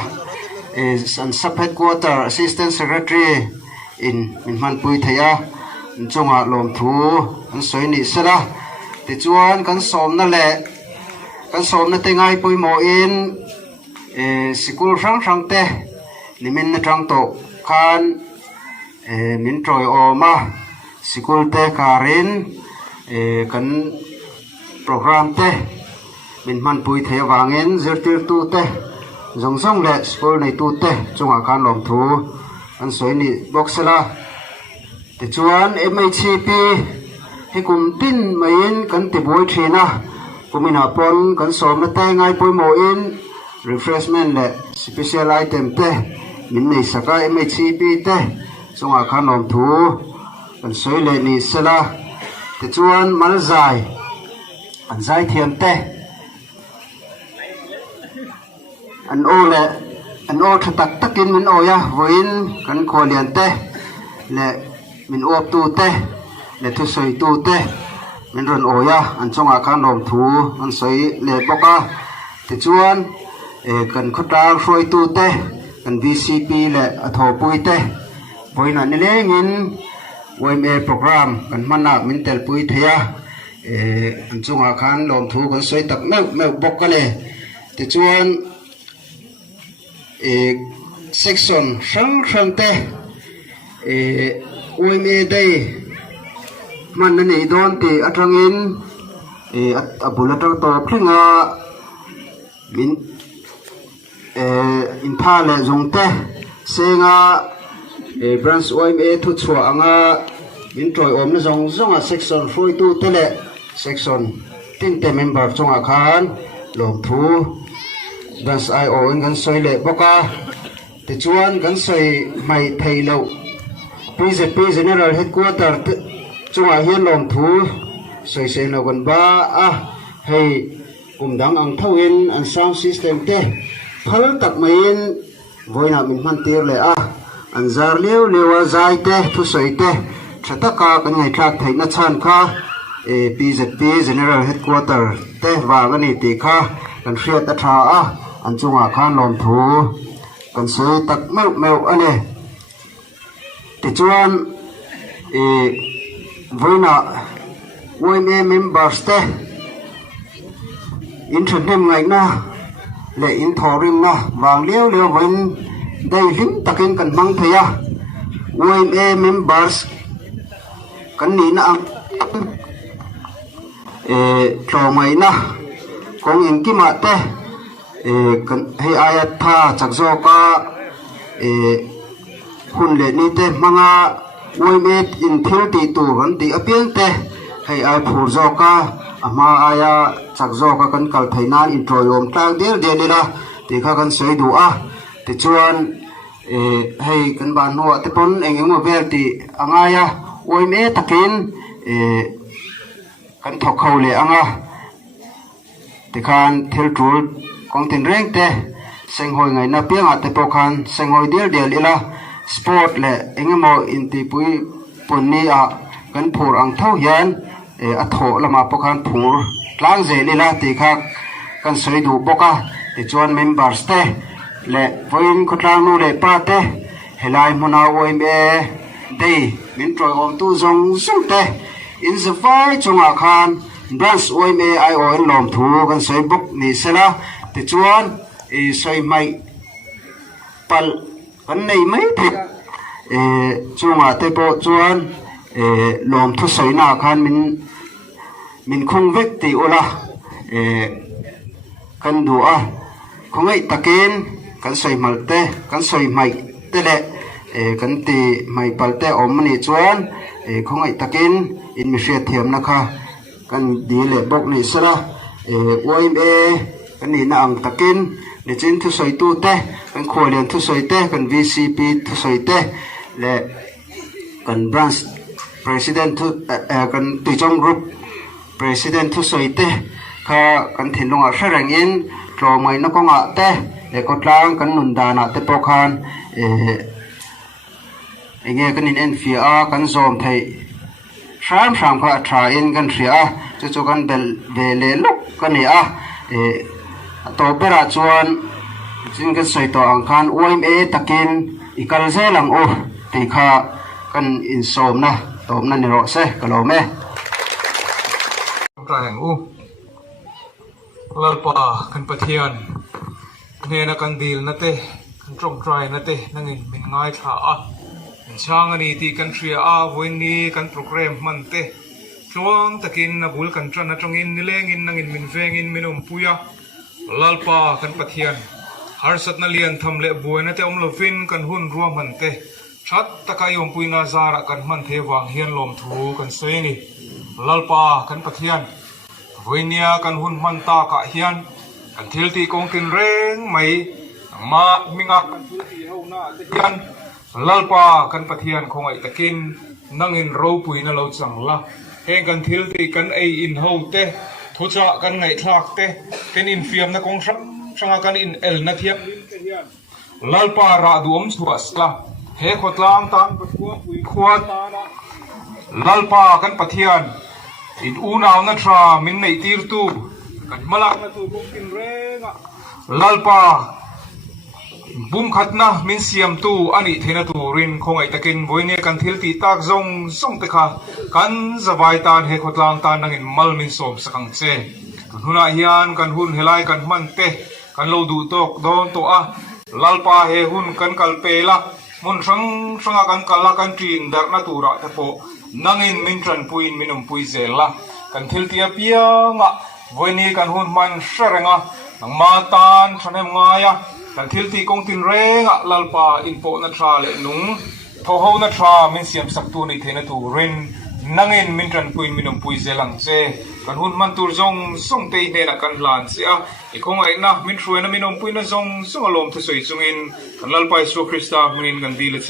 an sub headquarter assistant secretary in min man pui thaya chunga lom thu an soi ni sala ti chuan kan som na le kan som na tengai poi mo in school rang te nimin na trang to khan min troi oma school te karin kan program te min man pui thaya wangin zirtir tu te zong zong le school nei tu te chunga khan lom thu an soi ni boxela te chuan MHCP he kum tin main kan ti boi thina kumina pon kan som na te ngai poi mo in refreshment le special item te min nei saka MHCP te chunga khan lom thu kan soi le ni sela te chuan mal zai an zai thiam te an o thatak takin min oya voin kan kholian te le min op tu te le thu soi tu te min ron oya an chonga khan lom thu an soi le boka te chuan kan khotang froi tu te kan VCP le atho pui te voin an lengin OMA program kan mana min tel pui thaya an chunga khan lom thu kan soi tak me bok ka le te chuan section sang te OMA day man na nei don te atrangin abula tang to phlinga min in pha le zong te senga branch OMA thu chua anga min troi om na zong zonga section 42 tele section tin te member chunga khan lom thu branch IO in kan soi le boka te chuan kan soi mai thei lo PZP general headquarter chunga hian lom thu soi se no kan ba a hei kumdang ang thawin an sound system te phal tak main voina min man tir le a an zar lewa zai te thu soi te thataka kan ngai thak thei na chan kha PZP general headquarter te wa gani ti kha kan hriat a tha a อันจงอาคารลมถูกันสวยตักเมวอันนี้ติจวนวันน่ะวันนี้เมมเบอร์สเตอินทร์เนมไงนะและอินทอริมนะวางเลี้ยววันได้ลิ้มตะกินกันมังเทียวันนี้เมมเบอร์สกันนี่นะโทรมานะกองอินกิมาเตกันให้อายท่าจักโซกาคุณเลนี่เตมังอาวันนี้อินทิลตีตัวกันตีอเปียนเตให้อายผู้โซกามาอายจักโซกากันกัลไทนานอินโทรยมตากเดียวนี่ละตีข้ากันสวยดูติชวนให้กันบ้านหัวติปนเองมาเวลตีอ่างอายวันนี้ตะกินกันถกเขาเลยอ่ะติคานเทลทูลของตินเร่งเตะเซงหอยไงนับเพียงแต่พอคันเซงหอยเดียวอีละสปอร์ตเลยเองมาอินติปุยปุ่นนี้กันผูรังเท่ายันอัฐละมาพอคันผูรล้างเจลีละติคักกันสวยดูบกติจวนเมมเบอร์สเตและวินคุดลางนูเลยป้าเตเฮลัยมุนาวอยเมได้มินทรอยอมตู้จงสุดเตอินสฟายจงอาคารบรันส์โอยเมไอโอเอ็นลมถูกันสวยบุกนี่เสละติจวนสวยไม่ปัลกันในไม่ถึงจงอาเตโปจวนลมทุสวยนาคารมินคงเวกติโอละกันดูคงไอตะเกนกันสวยมัลเตกันสวยไม่เตเละกันตีไม่ปัลเตอมมันนี่จวนคงไอตะเกนอินมิเชียเทียมนะคะกันดีเลยบอกนี่สระโอยเมกันนี่น่าอังตะเกนเลจินทุสอยตู้เตกันขวเลียนทุสอยเตกัน VCP ทุสอยเตและกันบรันส์ President ทุกันติจงกรุ๊ป President ทุสอยเตค่ะกันถิ่นลงอาเสรงอินโจไม่นักกงอาเตและกดล้างกันนุนดานาเตปอคานเองกันอินNVRกันโจมไทยสามข้าทรายอินกันเสียจะกันเบลลุกกันเนี่ยตัวเปราชวนจึงกันใส่ตัวอังคารOMAตะกินอีกการเซลังโอตีข้ากันอินโซมนะตัวนั้นนี่รอเซกันเราไหมแรงลลปากันปะเทียนเนี่ยนักกันดีลนะเต้กันตรงใจนะเต้นั่งอินเป็นง่ายท่าช่างอันนี้ที่กันเชียวันนี้กันโปรแกรมมันเตะช่วงตะกินนะบุลกันจันนะจงอินนิเลงอินนังอินมินเวงอินมินปุยะลลปากันปะเทียนฮาร์สัตนาเลียนทำเละบัวนะเตอมลวินกันหุ่นรวมมันเตะชัดตะกายมปุยนาซาระกันมันเทวางเฮียนลมทูกันเซนี่ลลปากันปะเทียนวันนี้กันหุ่นมันตากะเฮียนกันทิลตีกงกินเร่งไม่มามิงักกันทิลตีเฮาหน้าเตียนลลปากันปะเทียนคงไอตะกินนั่งอินรูปุยนั่นเราจังละเฮงกันทิลตีกันไออินเฮาเตทุจากันไงทากเตกันอินฟิมนะกงช่างกันอินเอลนะเทียลลปาราดูอมสวัสละเฮขดลางตังปัดกัวปุยขวดลลปากันปะเทียนอินอูนาวนัทรามินในตีร์ตูกันมาลักนะตูคงกินเรงลลปาบุมขัดนะมินเสียมตูอันนี้เทนตูรินคงไอตะกินวันนี้กันทิลตีตากซงเตะกันสบายตานเฮขดลางตานนังอินมัลมินสมสักังเซกันหุนอาฮิยันกันหุ่นเฮลัยกันมันเตะกันโลดูตกโดนตัวลลปาเฮหุ่นกันกัลเปล่ามุนสังกันกัลละกันจีนดาร์นาตูระตะโปนังอินมินทรันปุยมินุมปุยเซล่ากันทิลตีอาเปียงะวันนี้กันหุ่นมันเสรงะนังมาตานฉันเอ็มงายะกันทิลตีกงตินเรงะลลปาอินโปนัทราเลนุงทาวนัทรามินเสียมสักตูนิเทนตูรินนังอินมินทรันปุยมินุมปุยเซลังเซกันหุ่นมันตูร์ซงเตยเนนักันหลานเสียอีกคงไอ้นะมินช่วยนะมินุมปุยนะซงอารมณ์ทุสวยซงอินกันลลปาอิสุคริสตามินกันดีเลเซ